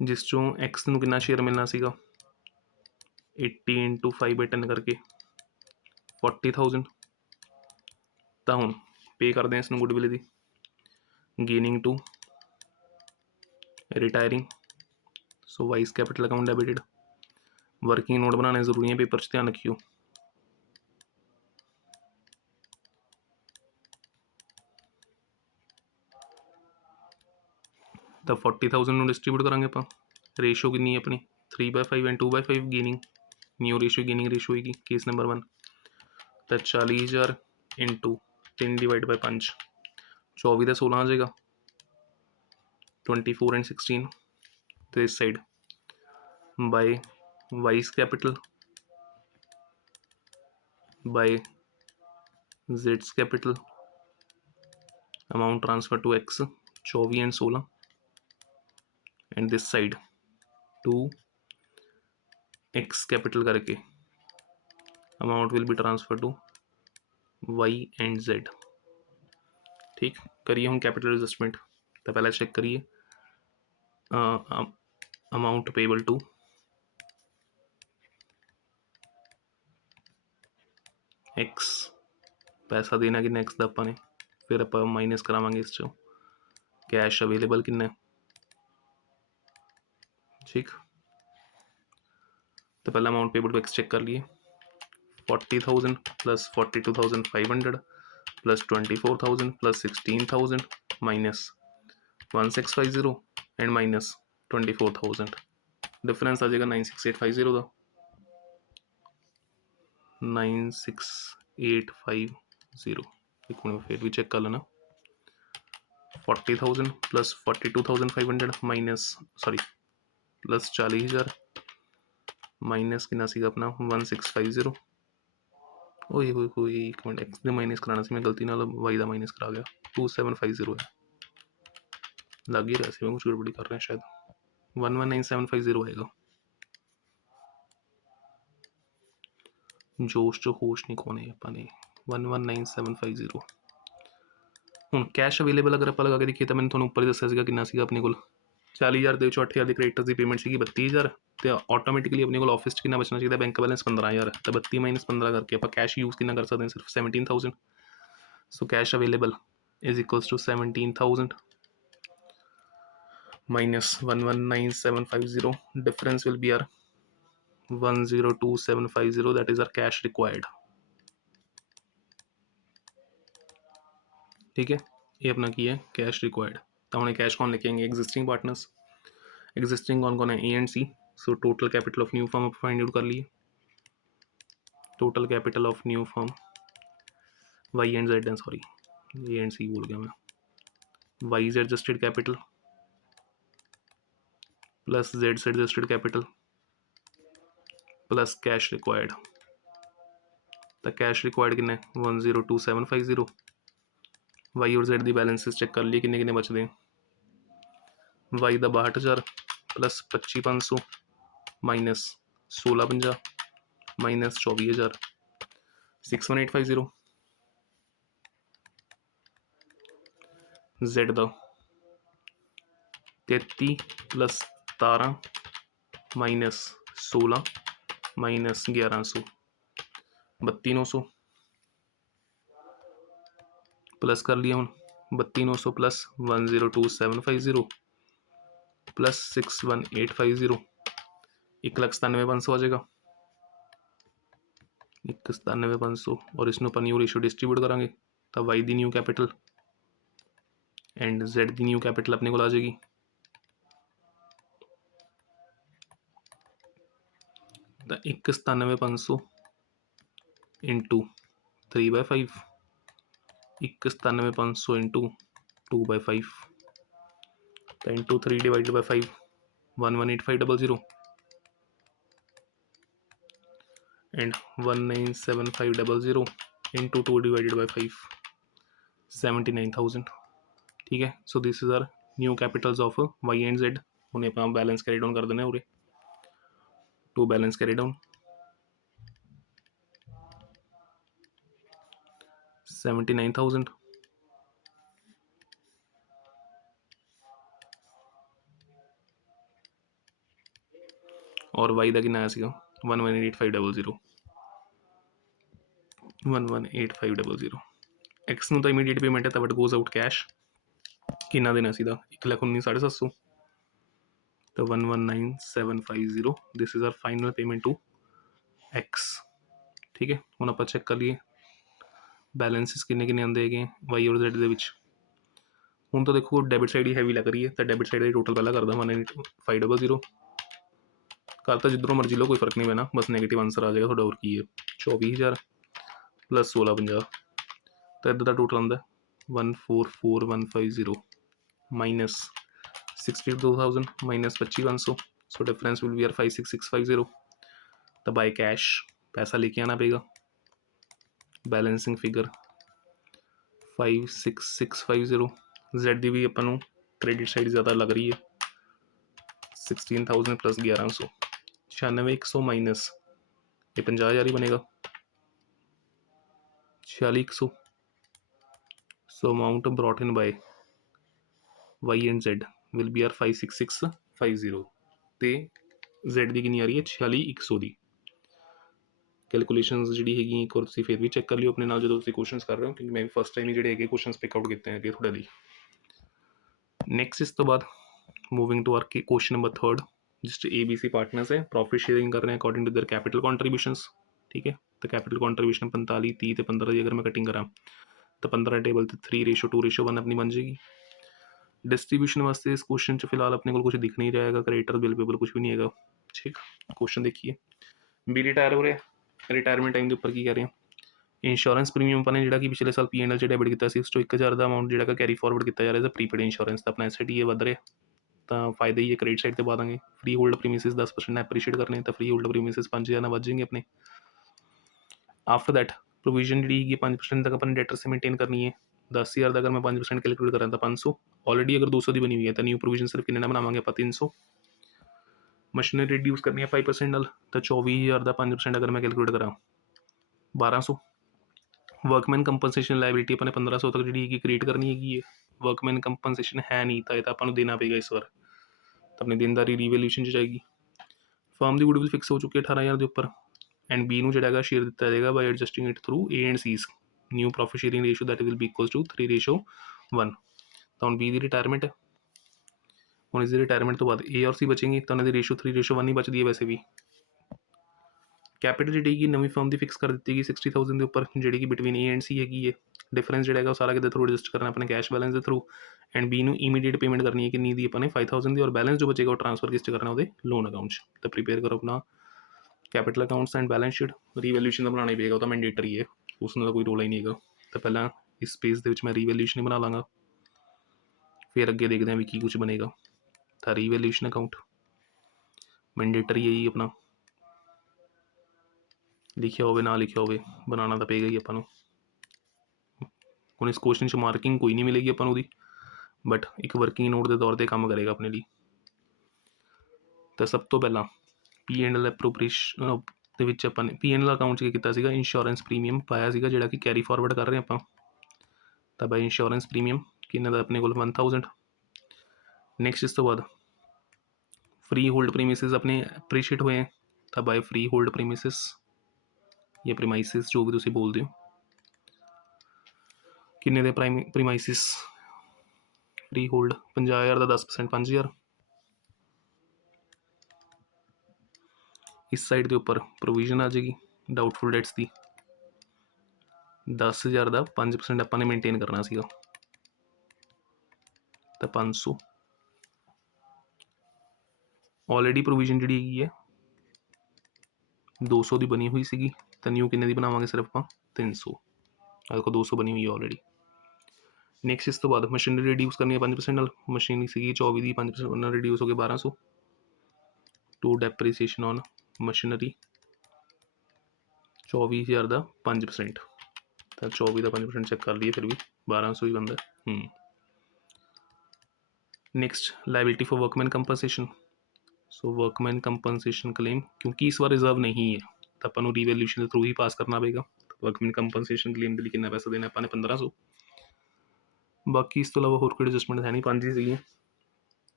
जिस चों X नूं कितना शेयर मिलना सीगा 80 इंटू 5/10 करके 40,000। तो हुण पे करते हैं इसनूं गुडविल दी gaining to retiring, so Y's capital account debited. Working note बनाने जरूरी है पेपर च ध्यान रखियो। तो 40,000 डिस्ट्रीब्यूट करांगे आप, रेशो कितनी है अपनी 3/5 and 2/5 gaining, new ratio gaining ratio होगी केस नंबर 1। तो 40,000 इंटू 3 डिवाइड बाई 5 24 का 16 आ जाएगा 24 एंड 16। तो इस side by Y's capital by जेड्स capital amount transfer to X 24 and 16 and this side to X capital करके amount will be transfer to Y and Z। ठीक, करिए हम कैपिटल एडजस्टमेंट। तो पहले चेक करिए अमाउंट पेबल टू X, पैसा देना कि X का अपने, फिर आप माइनस करावांगे इस चो कैश अवेलेबल कितना। ठीक, तो पहला amount payable to X check कर लिए 40,000 plus 42,500 plus 24,000 plus 16,000 minus 1650 and minus 24,000। Difference आ जाएगा 96,850 का 96,850। एक मिनट फिर भी चेक कर लेना 40,000 plus 42,500 minus sorry plus 40,000 minus कितना सीगा अपना 1650 ओए होए होए, एक मिनट, एक्स ਦੇ ਮਾਈਨਸ ਕਰਾਉਣਾ ਸੀ ਮੈਂ ਗਲਤੀ ਨਾਲ ਵਾਈ ਦਾ ਮਾਈਨਸ ਕਰਾ ਗਿਆ। 2750 ਹੈ, ਲੱਗ ਹੀ ਰਿਹਾ ਸੀ ਮੈਂ ਕੁਛ ਗੜਬੜੀ ਕਰ ਰਿਹਾ ਸ਼ਾयद। 119750 ਆਏਗਾ। ਜੋਸ਼ ਚ ਹੋਸ਼ ਨਹੀਂ ਖੋਣੇ ਆਪਾਂ ਨੇ। 119750। ਹੁਣ ਕੈਸ਼ ਅਵੇਲੇਬਲ ਅਗਰ ਆਪਾਂ ਲਗਾ ਕੇ ਦੇਖੀਏ ਤਾਂ ਮੈਨੂੰ ਤੁਹਾਨੂੰ ਉੱਪਰ ਹੀ ਦੱਸਿਆ ਸੀਗਾ ਕਿੰਨਾ ਸੀਗਾ ਆਪਣੇ ਕੋਲ। 40,000 ਦੇ ਵਿੱਚੋਂ 8,000 ਦੀ ਕ੍ਰੈਡਿਟਰਸ ਦੀ ਪੇਮੈਂਟ ਸੀਗੀ 32,000, ਤੇ ਆਟੋਮੈਟਿਕਲੀ ਆਪਣੇ ਕੋਲ ਆਫਿਸ 'ਚ ਕਿੰਨਾ ਬਚਣਾ ਚਾਹੀਦਾ, ਬੈਂਕ ਬੈਲੈਂਸ 15,000, ਤਾਂ 32 ਮਾਈਨਸ 15 ਕਰਕੇ ਆਪਾਂ ਕੈਸ਼ ਯੂਜ਼ ਕਿੰਨਾ ਕਰ ਸਕਦੇ ਹਾਂ, ਸਿਰਫ 17,000। So cash available is equals to 17,000 minus 119750. Difference will be our 102750, that is our cash required। ठीक है, ये अपना की है कैश रिक्वायर्ड। तो हमने कैश कौन लेके आएंगे, एग्जिस्टिंग पार्टनर्स। एग्जिस्टिंग कौन कौन है, A and C. So total capital of new firm find out कर लिए। Total capital of new firm Y and Z है, सॉरी ए एंड सी बोल गया मैं। Y is adjusted capital plus Z से adjusted capital plus cash required. तो cash required किन्ने 102750। Y और जेड की बैलेंसिस चेक कर लिए किन्ने किन्ने बचते हैं। वाई का 62,000 प्लस 25,500 माइनस 1650 माइनस 24,000 61,850। जेड का 33 प्लस 17 माइनस 16 माइनस 1100 32,900 प्लस कर लिया हूँ 32,900 प्लस 102750 प्लस 61,850 1,97,500 आ जाएगा। 1,97,500 और इसमें अपन न्यू रेशियो डिस्ट्रीब्यूट करांगे तो वाई दी न्यू कैपिटल एंड जेड दी न्यू कैपिटल अपने को आ जाएगी। तो 1,97,500 इंटू 3/5, 1,97,500 इंटू 2/5, तो into 3 divided by 5 118500 and 197500 into 2 divided by 5 79,000। ठीक है, so this is our new capitals of Y and Z. उन्हें अपना बैलेंस कैरी डाउन कर देना है, टू बैलेंस कैरी डाउन 79,000 और वाई का कितना आया सीगा 118500 118500। एक्स ਨੂੰ ਤਾਂ ਇਮੀਡੀਏਟ ਪੇਮੈਂਟ ਹੈ ਤਾਂ ਬਟ ਗੋਜ਼ ਆਊਟ ਕੈਸ਼ ਕਿੰਨਾ ਦੇਣਾ ਸੀਗਾ 1,19,750। तो 119750 this is our final payment to X. ठीक है, ਹੁਣ ਆਪਾਂ ਚੈੱਕ ਕਰ ਲਈਏ बैलेंसिस किन्ने किन्ने आते हैं वाई और जेड के। हूँ तो देखो डेबिट साइड ही हैवी लग रही है, तो डेबिट साइड टोटल पहला करदा 1,8500 करता जिधरों मर्जी लो, कोई फर्क नहीं पैना, बस नैगेटिव आंसर आ जाएगा थोड़ा। और की है 24,000 प्लस 1650, तो इधर का टोटल आता 144,150 minus 62,000 minus 25,500। So difference will be our 56,650। तो बाय कैश पैसा लेके आना पड़ेगा। Balancing figure 56,650। जेड की भी अपन क्रेडिट साइड ज़्यादा लग रही है 16,000 प्लस 1100 96,100 माइनस ये 50,000 ही बनेगा 46,100। So amount brought in by Y and Z will be our 56,650। तो जेड की कितनी आ रही है 46,100 की। कैलकुलेशनस जी हैगी एक और तुम फिर भी चेक कर लियो अपने नाल जो तुम क्वेश्चन कर रहे हो, क्योंकि मैं भी फस्ट टाइम ही जोड़े क्वेश्चन पिकआउट किए हैं थोड़े ली। नैक्सट इस तो बाद moving to our question number 3 जिस ABC पार्टनर्स है प्रॉफिट शेयरिंग कर रहे हैं according to their capital contributions. ठीक है, तो कैपिटल कॉन्ट्रीब्यूशन 45, 30 तो 15 की अगर मैं कटिंग करा तो 15 टेबल तो 3:2:1 अपनी बन जाएगी। डिस्ट्रीब्यूशन वास्ते इस क्वेश्चन फिलहाल अपने को कुछ दिख नहीं रहेगा, क्रेडिटर बिल पेबल कुछ भी नहीं है। ठीक, क्वेश्चन देखिए, बी रिटायर हो रहे हैं, रिटायरमेंट टाइम के उपर की कह रहे हैं इंश्योरेंस प्रीमियम अपने जो कि पिछले साल P&L डेबिट किया उस 1,000 का अमाउंट जो कैरी फॉरवर्ड किया जा रहा है प्रीपेड इंश्योरेंस का अपना एसेट ही वध रहा है। तो फायदे ही है क्रेडिट साइड से पा देंगे। फ्री होल्ड प्रीमिसिस 10% एप्रीशिएट करने तो फ्री होल्ड प्रीमिसिस 5,000 बच जाएंगे अपने। आफ्टर दैट प्रोविजन जी 5% तक अपने डेटर से मेनटेन करनी है। 10,000 का अगर मैं 5% कैलकुलेट करा तो 500 ऑलरेडी अगर 200 की बनी हुई है तो न्यू प्रोविजन सिर्फ कितना बनावे आप 300। मशीनरी रिड्यूस करनी है 5% नाल तो 24,000 का 5% अगर मैं कैलकुलेट करा 1200। वर्कमैन कंपनसेशन लाइबिलिटी अपने 1500 तक जी क्रिएट करनी है। वर्कमैन कंपनसेशन है नहीं तो यह आपको देना पेगा इस बार, तो अपनी देनदारी रीवैल्यूएशन जाएगी। फर्म की गुडविल फिक्स हो चुकी है 18,000 के उपर एंड बी ਨੂੰ ਜਿਹੜਾ ਹੈਗਾ ਸ਼ੇਅਰ ਦਿੱਤਾ ਜਾਏਗਾ by adjusting it through A and C's new profit sharing ratio that will be equal to 3:1। ਤਾਂ ਹੁਣ ਬੀ ਦੀ ਰਿਟਾਇਰਮੈਂਟ ਹੈ, ਹੁਣ ਇਸ ਦੀ ਰਿਟਾਇਰਮੈਂਟ ਤੋਂ ਬਾਅਦ ਏ ਔਰ ਸੀ ਬਚेंगे ਤਾਂ ਉਹਨਾਂ ਦੀ ਰੇਸ਼ੋ 3:1 ਹੀ ਬਚਦੀ ਹੈ ਵੈਸੇ ਵੀ। कैपिटल जी नवी फर्म की फिक्स कर दी गई 60,000 के उपर जी बिटवीन ए एंड सी हैगी है। डिफरेंस जो है सारा कि थ्रू एडजस्ट करना अपने कैश बैलेंस के through and B immediate payment करनी है कि अपने 5,000 की और बैलेंस जो बचेगा वो ट्रांसफर किस करना वो लोन अकाउंट। तो प्रीपेयर करो अपना capital accounts and balance sheet. Revaluation तो बनाना ही पेगा, तो मैंडेटरी है, उसमें तो कोई रोला ही नहीं है। तो पहला इस स्पेस के मैं रीवैल्यूएशन ही बना लाँगा, फिर अगे देखते हैं भी की कुछ बनेगा। तो रीवैल्यूएशन अकाउंट मैंडेटरी है ही अपना, लिखिया हो ना लिखिया हो बनाना तो पेगा ही अपन। ਹੁਣ इस क्वेश्चन मार्किंग कोई नहीं मिलेगी अपन ਉਹਦੀ, बट एक वर्किंग नोट के तौर पर काम करेगा अपने लिए। तो सब तो पहला P and L appropriation upon P and L account की किया सीगा इंश्योरेंस प्रीमियम पाया सीगा जिहड़ा कि कैरी फॉरवर्ड कर रहे हैं आप। तो बाई इंश्योरेंस प्रीमियम किन्ने दा अपने को 1000। नैक्सट इस तो बाद फ्री होल्ड प्रीमिसिस अपने अप्रीशिएट हुए हैं, तो बाय फ्री होल्ड प्रीमिसिस या प्रीमाइसिस जो भी तुम बोलते हो किन्ने दे प्रीमाइसिस फ्री होल्ड 50,000 का 10% 5,000। इस साइड के उपर प्रोविजन आ जाएगी डाउटफुल डेट्स की 10,000 का 5% अपने मेनटेन करना सीगा, तो 500 ऑलरेडी प्रोविजन जी है 200 की बनी हुई सी, तो न्यू किन्ने की बनावांगे सिर्फ आप 300। देखो 200 बनी हुई है ऑलरेडी। नैक्सट इस तो बाद मशीनरी रिड्यूस करनी है 5% नाल, मशीनरी सी 24 की 5% रिड्यूस हो गए 1200 टू डेप्रीसीएशन ऑन मशीनरी 24,000 का 5%। तो 24 का 5% चेक कर लिए फिर भी 1200 ही बनता है। Next liability for workman compensation. So workman compensation claim क्योंकि इस बार रिजर्व नहीं है तो अपन रीवैल्यूएशन के थ्रू ही पास करना पेगा। तो वर्कमैन कंपनसेशन क्लेम के लिए कितना पैसा देना अपने 1500। बाकी इस तो अलावा होर कोई एडजस्टमेंट है नहीं, 5 ही सी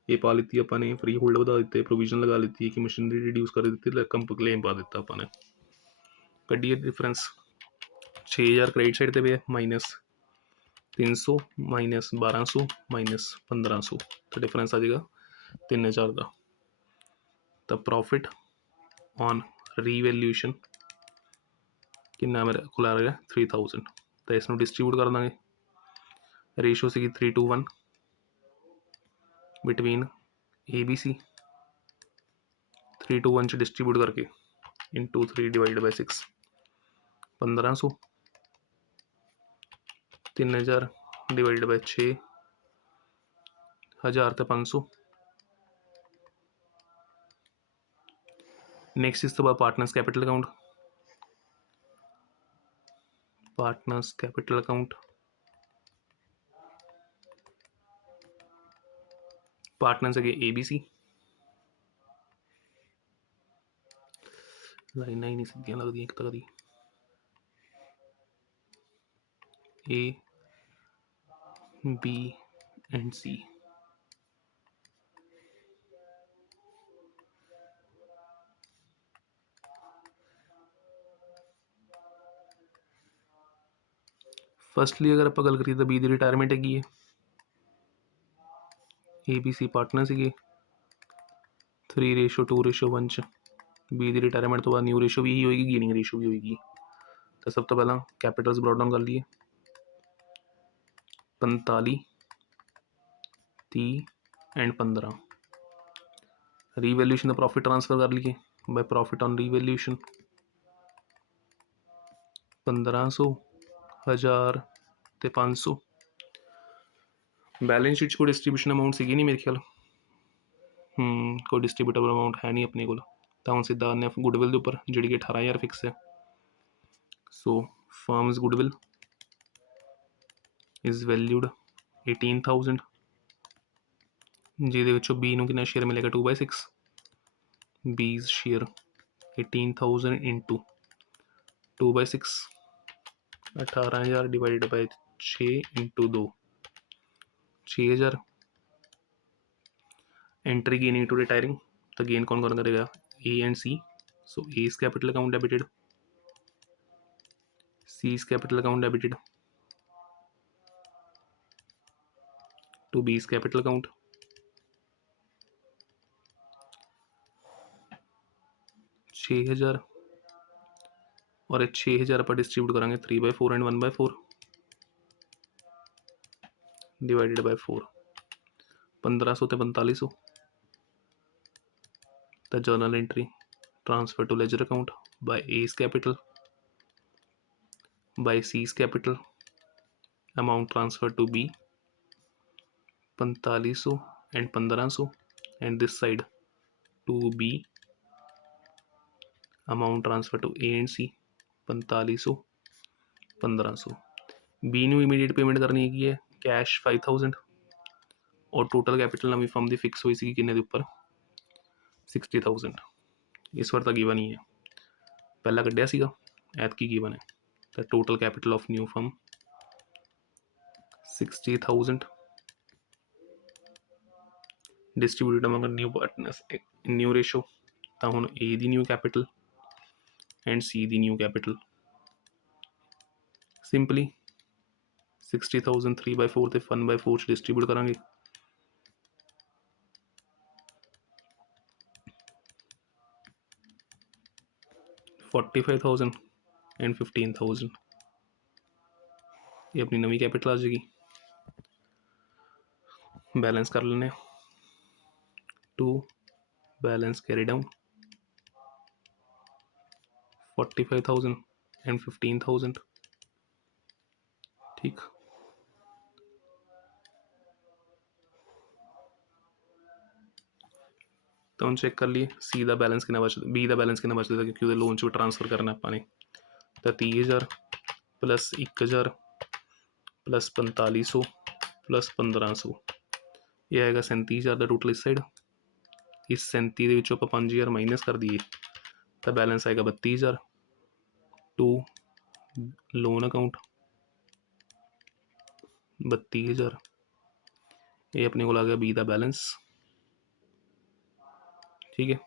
ये पा ली अपने फ्री होल्ड बता दिते, प्रोविजन लगा ली कि मशीनरी रिड्यूस कर दी, क्लेम पा दिता अपने कड्डिए डिफरेंस 6,000 क्रेडिट साइड पर पे माइनस 300 माइनस 1200 माइनस 1500, तो डिफरेंस आ जाएगा 3,000 का। तो प्रॉफिट ऑन रीवैल्यूएशन कितना मेरे को आ रहा है 3,000। तो इसमें डिस्ट्रीब्यूट कर देंगे, ratio C 3:1 between A B C 3:1 distribute करके into 3 divide by 6 1500 3,000 divide by 6 1000 तो 500। नैक्सट इस तो बाद partners capital account. Partners capital account partners है ए बी सी, लाइना ही नहीं सीधियां लगती एक तक दी A B and C. Firstly अगर आप गल करिए तो बी की रिटायरमेंट हैगी है, ए बी सी पार्टनर से 3:2:1 बी की रिटायरमेंट तो बाद न्यू रेशो भी ही होगी, गेनिंग रेशो भी होगी। तो सब तो पहला कैपिटल्स ब्रॉड डाउन कर लिए 45 30 एंड 15। रीवैल्यूएशन का प्रॉफिट ट्रांसफर कर लिए बाय प्रॉफिट ऑन रीवैल्यूएशन 1500 1000 तो 500। बैलेंस शीट को डिस्ट्रीब्यूशन अमाउंट सी नहीं मेरे ख्याल, कोई डिस्ट्रीब्यूटेबल अमाउंट है नहीं अपने को, तो हम सीधा आने गुडविल के उपर जी कि 18,000 फिक्स है। सो Firm's goodwill is valued 18,000, ਜਿਹਦੇ ਵਿੱਚੋਂ B ਨੂੰ ਕਿੰਨਾ ਸ਼ੇਅਰ ਮਿਲੇਗਾ 2/6, B's share 18,000 into 2/6, 18,000 divided by 6 into 2, 6,000। Entry gain into retiring, तो गेन कौन कौन करेगा, A and C। So A's capital account debited, C's capital account debited to B's capital account. छः हज़ार और 6,000 आप डिस्ट्रीब्यूट करेंगे 3/4 एंड 1/4 डिवाइडेड बाय 4, 1500 तो 4500। तो journal entry transfer to ledger account by A's capital by C's capital, amount transfer to B 4500 and 1500, and this side to B amount transfer to A and C 4500 1500। B ਨੂੰ immediate payment ਕਰਨੀ ਹੈਗੀ ਹੈ cash 5000, ਔਰ total capital ਨਵੀਂ firm ਦੀ fix ਹੋਈ ਸੀ ਕਿੰਨੇ ਦੇ ਉੱਪਰ 60,000। ਇਸ ਵਾਰ ਤਾਂ ਗਿਵਨ ਹੀ ਹੈ, ਪਹਿਲਾਂ ਕੱਢਿਆ ਸੀਗਾ, ਐਤਕੀ ਗਿਵਨ ਹੈ। ਤਾਂ total capital of new firm 60,000 distributed among new partners in new ratio. तो हुण A दी न्यू कैपिटल एंड C दी न्यू कैपिटल, सिंपली 60,000 3/4 ਤੇ 1/4 डिस्ट्रीब्यूट करांगे। $45,000 एंड 15,000, ये अपनी नवी कैपिटल आ जाएगी। बैलेंस कर लेने, to balance carry down 45,000 and 15,000, ठीक। तो हम चेक कर लिए C का बैलेंस कितना बचता, B का बैलेंस कितना बचता, क्योंकि वो लोन च ट्रांसफर करना अपने। तो 30,000 प्लस 1,000 प्लस 4500 प्लस 1500, ये आएगा 37,000 का टोटल इस साइड। इस 37 के विचों 5,000 माइनस कर दिए तो बैलेंस आएगा 32,000 टू लोन अकाउंट 32,000। ये अपने को आ गया B का बैलेंस, ठीक है।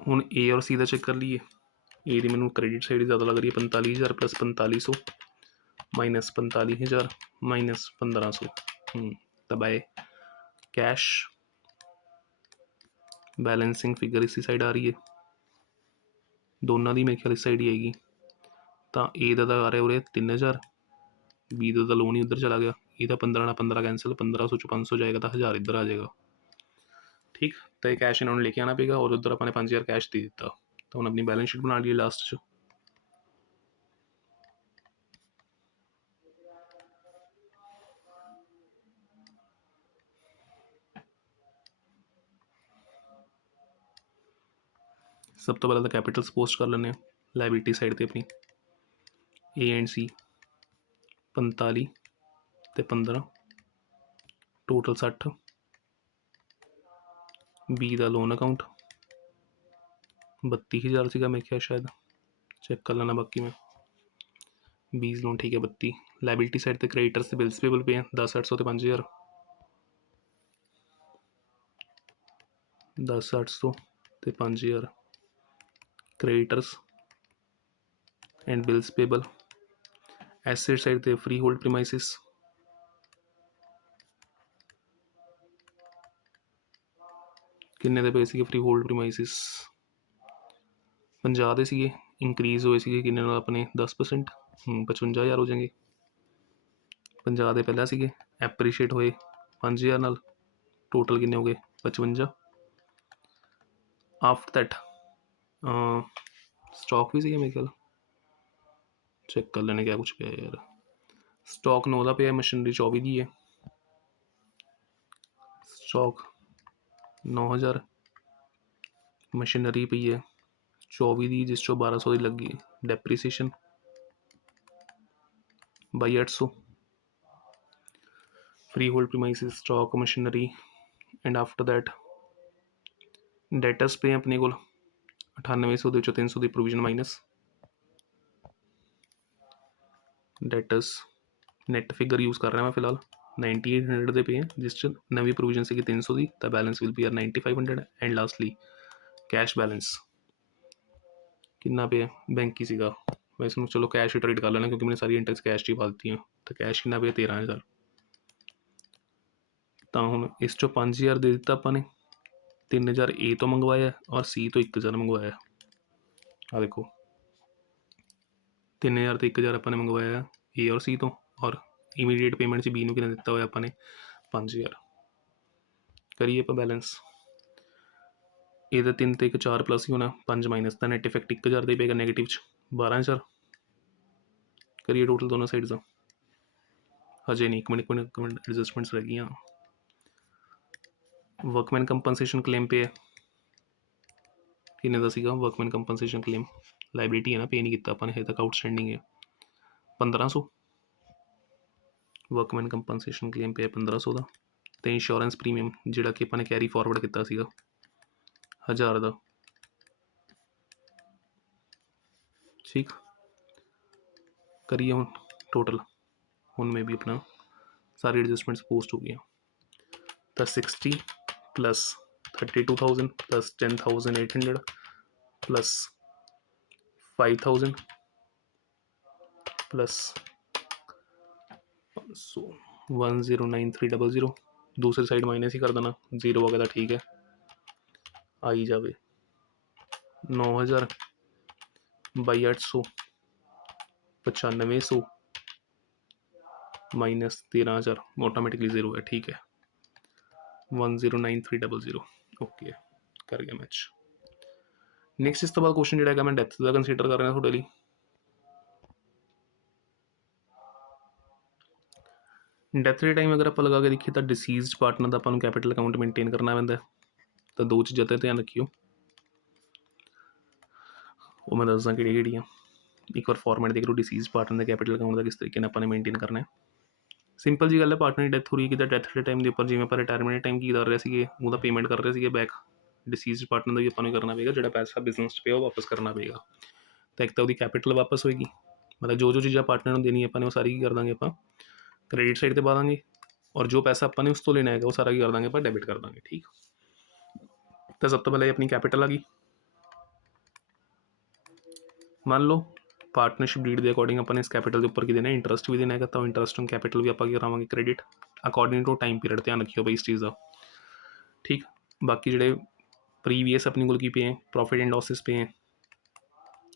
हुण A और C का चेक कर लीए। ए दी मैनू क्रेडिट साइड ज़्यादा लग रही है 45,000 प्लस 4500 माइनस 45,000 माइनस 1500, तो बाय कैश बैलेंसिंग फिगर इसी साइड आ रही है, दोनों की मेरे ख्याल इस साइड ही आएगी। तो ए का आ रहा है 3,000, B का लोन ही उधर चला गया, ये 15 कैंसिल, 1500 चो 500 जाएगा तो 1000 इधर आ जाएगा, ठीक। तो ये कैश इन्होंने लेके आना पेगा और उधर अपने 5,000 कैश दे दिता। तो हम अपनी बैलेंस शीट बना ली लास्ट च। सब तो पहले तो कैपिटल्स पोस्ट कर लेने, लाइबिलिटी साइड पे अपनी A एंड C 45 ते 15 टोटल 60, B का लोन अकाउंट 32,000 सीगा मेरे ख्याल, शायद चेक कर लेना बाकी में। B's लोन ठीक है 32, लाइबिलिटी साइड ते क्रेडिटर्स ते बिल्स पेबल पे हैं 10,800 ते 5,000, 10,800 ते 5,000 creditors and bills payable. Asset side ते फ्री होल्ड प्रीमाइसिस किन्ने दे पे सीगे, फ्री होल्ड प्रीमाइसिस 50 दे सीगे, इंक्रीज होए सीगे किन्ने नाल अपने 10%, 55,000 हो जाएंगे। 50 दे पहला सीगे, एप्रीशिएट होए 5,000 नाल, टोटल किन्ने हो गए 55। आफ्टर दैट स्टॉक भी सीगे मेरे ख्याल, चेक कर लेने क्या कुछ पे यार। स्टॉक 9 का पे, मशीनरी 24 की है, स्टॉक 9,000 ਮਸ਼ੀਨਰੀ ਪਈ ਹੈ 24 ਦੀ, ਜਿਸ 'ਚੋਂ 1200 ਦੀ ਲੱਗੀ depreciation by 800 freehold premises stock machinery and after that debtors ਪਏ ਆਪਣੇ ਕੋਲ 9800 ਦੇ ਵਿੱਚੋਂ 300 ਦੀ provision minus debtors net figure use ਕਰ ਰਿਹਾ ਮੈਂ ਫਿਲਹਾਲ 9800 ਦੇ ਪਏ ਹੈ, ਜਿਸ 'ਚ ਨਵੀਂ ਪ੍ਰੋਵੀਜ਼ਨ ਸੀਗੀ 300 ਦੀ, ਤਾਂ balance will be our 9500 and lastly cash balance ਕਿੰਨਾ ਪਿਆ ਬੈਂਕ ਹੀ ਸੀਗਾ। ਮੈਂ ਇਸਨੂੰ ਚਲੋ ਕੈਸ਼ ਹੀ ਟ੍ਰੇਡ ਕਰ ਲੈਣਾ ਕਿਉਂਕਿ ਮੈंने ਸਾਰੀ ਇੰਟੈਕਸ ਕੈਸ਼ 'ਚ ਹੀ ਪਾ ਦਿੱਤੀਆਂ। ਤਾਂ ਕੈਸ਼ ਕਿੰਨਾ ਪਿਆ 13,000। ਤਾਂ ਹੁਣ ਇਸ 'ਚੋਂ 5,000 ਦੇ ਦਿੱਤਾ ਆਪਾਂ ਨੇ, 3,000 A ਤੋਂ ਮੰਗਵਾਇਆ ਔਰ C ਤੋਂ 1,000 ਮੰਗਵਾਇਆ। ਆ ਦੇਖੋ 3,000 ਤੇ 1,000 ਆਪਾਂ ਨੇ ਮੰਗਵਾਇਆ A ਔਰ C ਤੋਂ, ਔਰ ਇਮੀਡੀਏਟ ਪੇਮੈਂਟ 'ਚ B ਨੂੰ ਕਿੰਨਾ ਦਿੱਤਾ ਹੋਇਆ ਆਪਾਂ ਨੇ 5,000। ਕਰੀਏ ਆਪਾਂ ਬੈਲੈਂਸ, ਇਹਦਾ 3 ਤੇ 1 4 ਪਲੱਸ ਹੀ ਹੋਣਾ, 5 ਮਾਈਨਸ ਦਾ ਨੈਟ ਇਫੈਕਟ 1,000 ਦਾ ਹੀ ਪਏਗਾ ਨੈਗੇਟਿਵ 'ਚ 12,000। ਕਰੀਏ ਟੋਟਲ ਦੋਨੋਂ ਸਾਈਡਸ ਦਾ, ਹਜੇ ਨਹੀਂ, ਇੱਕ ਮਿੰਟ ਐਡਜਸਟਮੈਂਟਸ ਰਹਿ ਗਈਆਂ। ਵਰਕਮੈਨ ਕੰਪਨਸੇਸ਼ਨ ਕਲੇਮ ਪੇ ਹੈ ਕਿੰਨੇ ਦਾ ਸੀਗਾ ਵਰਕਮੈਨ ਕੰਪਨਸੇਸ਼ਨ ਕਲੇਮ, ਲਾਇਬਿਲਿਟੀ ਹੈ ਨਾ, ਪੇ ਨਹੀਂ ਕੀਤਾ ਆਪਾਂ ਨੇ ਹਜੇ ਤੱਕ, ਆਊਟਸਟੈਂਡਿੰਗ ਹੈ 1500। ਵਰਕਮੈਨ ਕੰਪਨਸੇਸ਼ਨ ਕਲੇਮ ਪੇ 1500 ਦਾ, ਅਤੇ ਇੰਸ਼ੋਰੈਂਸ ਪ੍ਰੀਮੀਅਮ ਜਿਹੜਾ ਕਿ ਆਪਾਂ ਨੇ ਕੈਰੀ ਫਾਰਵਰਡ ਕੀਤਾ ਸੀਗਾ 1000 ਦਾ। ਠੀਕ, ਕਰੀਏ ਹੁਣ ਟੋਟਲ, ਹੁਣ ਮੈਂ ਵੀ ਆਪਣਾ ਸਾਰੀ ਐਡਜਸਟਮੈਂਟਸ ਪੋਸਟ ਹੋ ਗਈਆਂ। ਤਾਂ 60 प्लस 32,000 प्लस 10,800 प्लस 5,000 प्लस 109300, दूसरी साइड माइनस ही कर देना, जीरो वगैरह ठीक है, आई जाए 9,000 बाई 800 9500 माइनस 13,000 ऑटोमेटिकली जीरो है, ठीक है 109300 ओके कर गया मैच। नैक्सट इस तो बाद क्वेश्चन जोड़ा है मैं डेथ का कंसीडर कर रहा थोड़े लिए। डेथ के टाइम अगर आप लगा के देखिए तो डिसीजड पार्टनर का अपन कैपिटल अकाउंट मेनटेन करना पैंदा है। तो दो चीज़ों का ध्यान रखियो, वो मैं दसदा कि एक बार फॉर्मेट देख लो डिसीजड पार्टनर के कैपिटल अकाउंट का किस तरीके अपने मेनटेन करना है। सिंपल जी गल है, पार्टनर की डेथ हो रही है कि डेथ के टाइम के उपर जिवें आप रिटायरमेंट टाइम की कर रहे थे वो पेमेंट कर रहे थे बैक, डिसीजड पार्टनर का भी अपने करना पेगा, जो पैसा बिजनेस पे वो वापस करना पेगा। तो एक तो वो कैपिटल वापस होएगी, मतलब जो चीज़ा पार्टनर को देनी अपने वो सारी की कर देंगे आप क्रेडिट साइड पर पा देंगे, और जो पैसा अपने उस तो लेना है वो सारा की कर देंगे आप डेबिट कर देंगे। ठीक, तो सब तो पहले अपनी कैपिटल आ गई, मान लो पार्टनरशिप डीड के अकॉर्डिंग अपन इस कैपिटल के उपर की देना इंटरस्ट भी देना है, तो इंटरस्ट कैपिटल भी आप करावे credit according to time period, ध्यान रखियो भाई इस चीज़ का। ठीक, बाकी जोड़े प्रीवियस अपने को पे हैं, प्रॉफिट एंड लॉसिस पे हैं,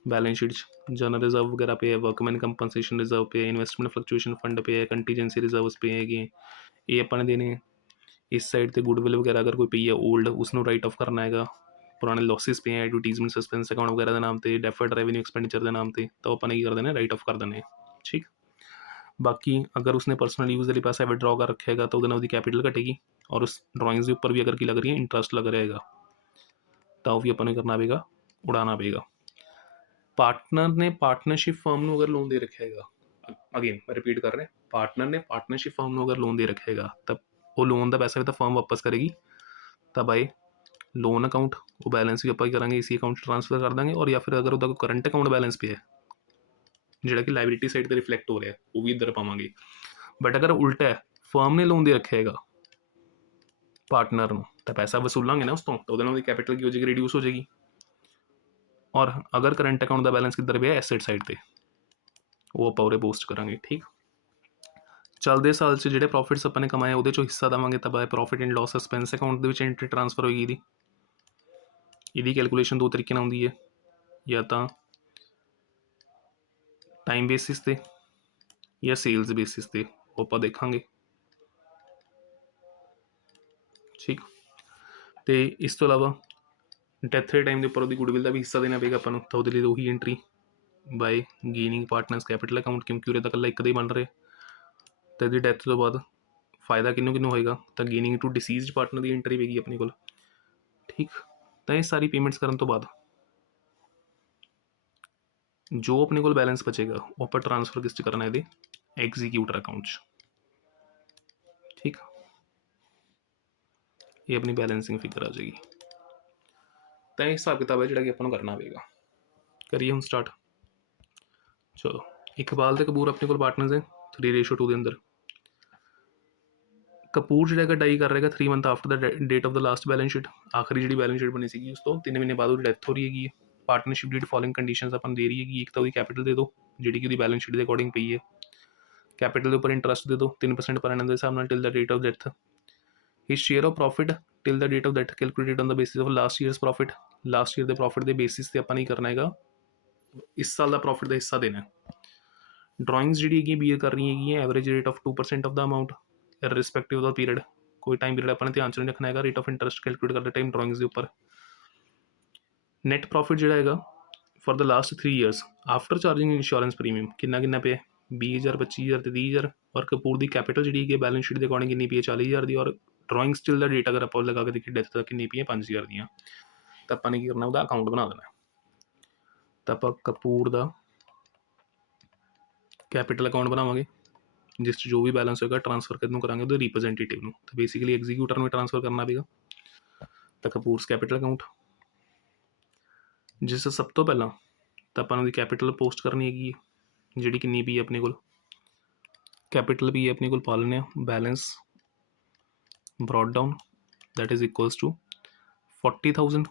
बैलेंस शीट जनरल रिजर्व वगैरह पे है, वर्कमैन कंपनसेशन रिजर्व पे है, इन्वेस्टमेंट फ्लक्चुएशन फंड पे है, कंटीजेंसी रिजर्वस पे है, ये अपने देने। इस साइड पर गुडविल वगैरह अगर कोई पई है ओल्ड उसनों राइट ऑफ करना है, पुराने लॉसिस पे हैं एडवर्टीजमेंट सस्पेंस अकाउंट वगैरह के नाम से, डेफर्ड रेवेन्यू एक्सपेंडिचर के नाम से, तो अपने कर देने राइट ऑफ कर देने। ठीक, बाकी अगर उसने पर्सनल यूज़ के लिए पैसा विड्रॉ कर रखेगा तो उसकी कैपिटल घटेगी, और उस ड्रॉइंग्स के उपर भी अगर की लग रही है इंटरस्ट लग रहेगा तो भी अपने करना पेगा, उड़ाना पेगा। पार्टनर ने पार्टनरशिप फर्म को अगर लोन दे रखेगा, अगेन मैं रिपीट कर रहे हैं, पार्टनर ने पार्टनरशिप फर्म को अगर लोन दे रखेगा तब वो लोन का पैसा भी तो फर्म वापस करेगी, तब आए लोन अकाउंट वो बैलेंस भी आप करेंगे इसी अकाउंट ट्रांसफर कर देंगे, और या फिर अगर वो करंट अकाउंट बैलेंस पे है जोड़ा कि लाइबिलिटी साइड पर रिफ्लैक्ट हो रहा है वो भी इधर पावे। बट अगर उल्टा है फर्म ने लोन दे रखेगा पार्टनर को, तो पैसा वसूलांगे ना उस तो कैपिटल की हो जाएगी रिड्यूस हो जाएगी, और अगर करंट अकाउंट का बैलेंस किधर पे है एसेट साइड पर वो आप उरे पोस्ट करेंगे। ठीक, चलते साल से जोड़े प्रॉफिट्स अपने कमाए वो हिस्सा देवेंगे, तब आए profit and loss expense account के एंट्री ट्रांसफर होगी। यदि कैलकुलेशन दो तरीके होती है, या तो टाइम बेसिस पे या सेल्स बेसिस पे, वो आप देखा। ठीक, तो इस तो इलावा डेथ के टाइम के उपर वो गुडविल का भी हिस्सा देना पेगा अपन, तो वो उही entry bye gaining partners capital account, क्योंकि उरे तो कला एक ही बन रहे। तो डेथ तो बाद फायदा किनों किनों होएगा, तो गेनिंग टू डिसीजड पार्टनर की एंट्री पेगी अपने को, ठीक। तो ये सारी पेमेंट्स करने तो बाद जो अपने को बैलेंस बचेगा वो आप ट्रांसफर किस च करना है, एग्जीक्यूटर अकाउंट च। ठीक, ये अपनी बैलेंसिंग फिगर आ जाएगी। तो हिसाब किताब है जो अपन करना पेगा। करिए हम स्टार्ट। चलो, इकबाल ते कपूर अपने को पार्टनर्स है 3:2 के अंदर। कपूर जो डाई कर रहेगा 3 month after the date of the last balance sheet, आखिरी जी बैलेंस शीट बनी सी उस तो 3 महीने बाद वो डेथ हो रही है। पार्टनरशिप डी फॉलोइंग कंडीशंस अपन दे रही है कि एक तो कैपिटल दे दो जी बैलेंस शीट के अकॉर्डिंग पई है, कैपिटल के ऊपर इंटरस्ट दे दो 3% पर एनम के हिसाब नाल till the date of death. His share of profit till the date of death calculated on the basis of last year's profit, last year के प्रॉफिट के बेसिस से अपन नहीं करना है, इस साल का प्रॉफिट का हिस्सा देना है। ड्राइंग्स जी बी कर रही है average rate of 2% of the amount respective of the period, कोई टाइम पीरियड अपने ध्यान च नहीं रखना है, रेट ऑफ इंटरस्ट कैलकुलेट करते टाइम ड्राइंग्स के उपर। नैट प्रॉफिट जो है for the last 3 years after charging insurance premium किन्ना पे 20,000 25,000 तो 30,000। और कपूर की कैपिटल जी बैलेंस शीट के अकॉर्डिंग कितनी पी है 40,000 की। और ड्राइंग स्टिल द डेट अगर आप लगा के देखिए डेथ तक कितनी पी है 5,000 दियाँ। तो अपने की करना अकाउंट बना देना। तो आप कपूर का कैपिटल अकाउंट बनावे जिस जो भी बैलेंस होगा ट्रांसफर कितनों करा तो रिप्रजेंटेटिव में, तो बेसिकली एग्जीक्यूटर में ट्रांसफर करना पेगा। तो कपूर कैपिटल अकाउंट जिस सब तो पहला तो अपन कैपिटल पोस्ट करनी है जी कि पी अपने को कैपिटल भी अपने को पा लेने balance brought down that is equals to 40,000।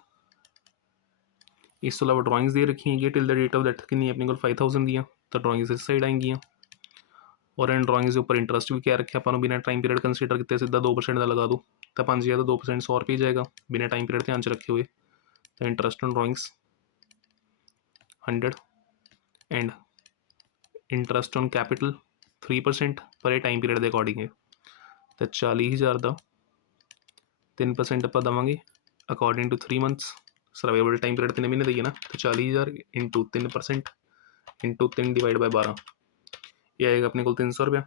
इस तो अलावा ड्राइंग्स दे रखी है till the date of death कि अपने को 5,000 दियाँ, तो ड्राइंग्स इस साइड आएंगी। और इन ड्राइंग्स के उपर इंटरस्ट भी क्या रखे अपन बिना टाइम पीरियड कंसीडर किए सीधा 2% का लगा दो, तो 5,000 तो 2% 100 रुपये जाएगा बिना टाइम पीरियड ध्यान च रखे हुए। तो interest on drawings 100 and interest on capital 3% पर टाइम पीरियड के अकॉर्डिंग है। तो 40,000 का 3% आप देवेंगे according to 3 months, survival time period 3 महीने दी है ना। तो 40,000 इंटू 3% इंटू 3 डिवाइड बाय 12 ये आएगा अपने को 300 रुपया।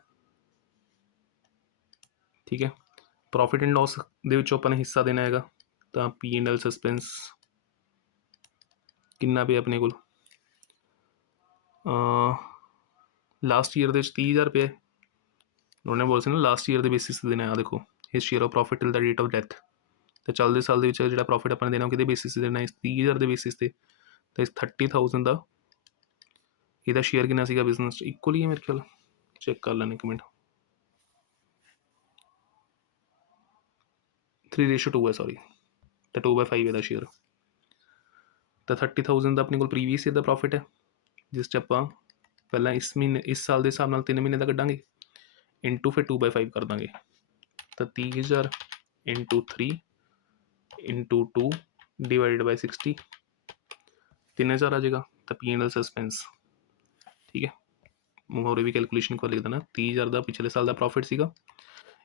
ठीक है, प्रॉफिट एंड लॉस अपन हिस्सा देना है। तो P&L सस्पेंस किन्ना पे अपने को लास्ट ईयर 30,000 रुपये उन्होंने बोल से ना लास्ट ईयर के बेसिस देना है। देखो his share of profit till the date of death, तो चलते साल जो प्रॉफिट अपने देना कि बेसिस देना इस 30,000 के बेसिस से। तो इस 30,000 का ਇਹਦਾ शेयर कितना सीगा बिजनेस इक्वली है मेरे ख्याल, चेक कर लें एक मिनट। 3:2 है सॉरी, तो 2/5 ਇਹਦਾ शेयर। तो 30,000 का अपने को प्रीवियस ईयर का प्रॉफिट है जिस आप पहला इस महीने इस साल के हिसाब से 3 महीने का कटांगे इंटू फिर 2/5 कर देंगे। तो 30,000 इंटू 3 इंटू 2 डिवाइड बाय 60 3,000 आ जाएगा। तो P&L सस्पेंस ठीक है, और भी कैलकुलेशन को लिख देना। 30,000 का पिछले साल का प्रॉफिट सीगा,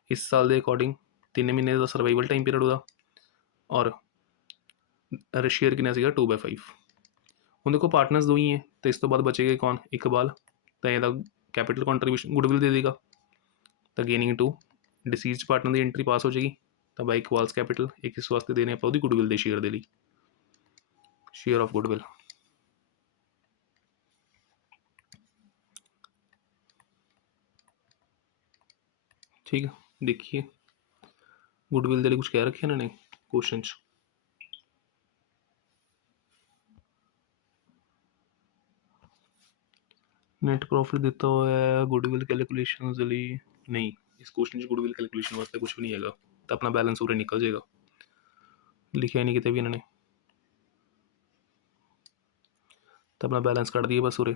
इस साल के अकॉर्डिंग 3 महीने का सर्वाइवल टाइम पीरियड होगा और शेयर कितना सीगा 2/5। हम देखो पार्टनर्स दो ही हैं तो इस तो बाद बचेगा कौन, इकबाल। तो यदा कैपिटल कॉन्ट्रीब्यूशन गुडविल दे देगा। तो गेनिंग टू डिसीज पार्टनर की एंट्री पास हो जाएगी। तो बाई इकबाल्स कैपिटल एक इस वास्ते देने आप गुडविल के शेयर के लिए शेयर ऑफ गुडविल। ठीक है, देखिए गुडविल के लिए कुछ कह रखे इन्होंने क्वेश्चन च। नेट प्रॉफिट दिता हुआ है गुडविल कैलकुलेशन के लिए नहीं, इस क्वेश्चन गुडविल कैलकुलेशन वास्ते कुछ भी नहीं है। तो अपना बैलेंस उरे निकल जाएगा, लिखा नहीं कितने भी इन्होंने। तो अपना बैलेंस कट दिए बस उरे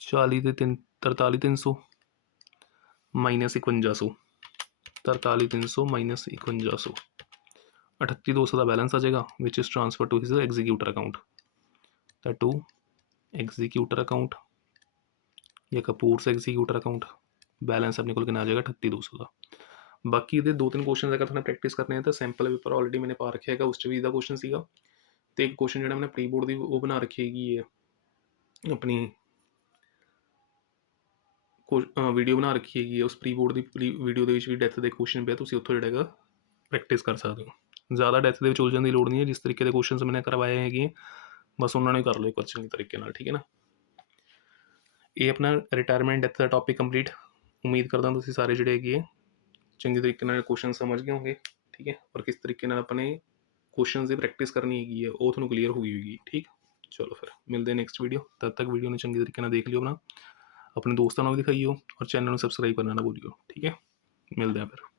43,300 माइनस 5100, 43,300 माइनस 5100, 38,200 का बैलेंस आ जाएगा which is transfer to his executor account. तो टू एग्जीक्यूटर अकाउंट या कपूर से एग्जीक्यूटर अकाउंट बैलेंस अपने को कितना आ जाएगा 38,200 का। बाकी ये 2-3 क्वेश्चन अगर तुमने प्रैक्टिस करने हैं तो सैंपल पेपर ऑलरेडी मैंने पा रखा है, उस भी इसका क्वेश्चन सीगा। तो एक क्वेश्चन जो मैंने प्री बोर्ड की वो बना रखी है अपनी वीडियो बना रखी है उस प्री बोर्ड की वीडियो के भी डेथ के क्वेश्चन पे तुम उत्थों जोड़ा ਪ੍ਰੈਕਟਿਸ ਕਰ ਸਕਦੇ ਹੋ। ਜ਼ਿਆਦਾ ਡੈਥ ਦੇ ਵਿੱਚ ਉਲਝਣ ਦੀ ਲੋੜ ਨਹੀਂ ਹੈ। ਜਿਸ ਤਰੀਕੇ ਦੇ ਕੁਐਸਚਨਸ ਮੈਨੇ ਕਰਵਾਏ ਹੈਗੇ ਬਸ ਉਹਨਾਂ ਨੂੰ ਹੀ ਕਰ ਲਓ ਇੱਕ ਵਾਰ ਚੰਗੇ ਤਰੀਕੇ ਨਾਲ, ਠੀਕ ਹੈ ਨਾ। ਇਹ ਆਪਣਾ ਰਿਟਾਇਰਮੈਂਟ ਡੈਥ ਦਾ ਟੌਪਿਕ ਕੰਪਲੀਟ। ਉਮੀਦ ਕਰਦਾ ਤੁਸੀਂ ਸਾਰੇ ਜਿਹੜੇ ਹੈਗੇ ਚੰਗੇ ਤਰੀਕੇ ਨਾਲ ਕੁਐਸਚਨ ਸਮਝ ਗਏ ਹੋਗੇ, ਠੀਕ ਹੈ। ਔਰ ਕਿਸ ਤਰੀਕੇ ਨਾਲ ਆਪਣੇ ਕੁਐਸਚਨਸ ਦੀ ਪ੍ਰੈਕਟਿਸ ਕਰਨੀ ਹੈਗੀ ਹੈ ਉਹ ਤੁਹਾਨੂੰ ਕਲੀਅਰ ਹੋਈ ਹੋਏਗੀ, ਠੀਕ। ਚਲੋ ਫਿਰ ਮਿਲਦੇ ਨੈਕਸਟ ਵੀਡੀਓ। ਤਦ ਤੱਕ ਵੀਡੀਓ ਨੂੰ ਚੰਗੇ ਤਰੀਕੇ ਨਾਲ ਦੇਖ ਲਿਓ, ਆਪਣਾ ਆਪਣੇ ਦੋਸਤਾਂ ਨੂੰ ਵੀ ਦਿਖਾਈਓ ਔਰ ਚੈਨਲ ਨੂੰ ਸਬਸਕ੍ਰਾਈਬ ਕਰਨਾ ਨਾ ਭੁੱਲਿਓ, ਠੀਕ ਹੈ। ਮਿਲਦੇ ਹਾਂ ਫਿਰ।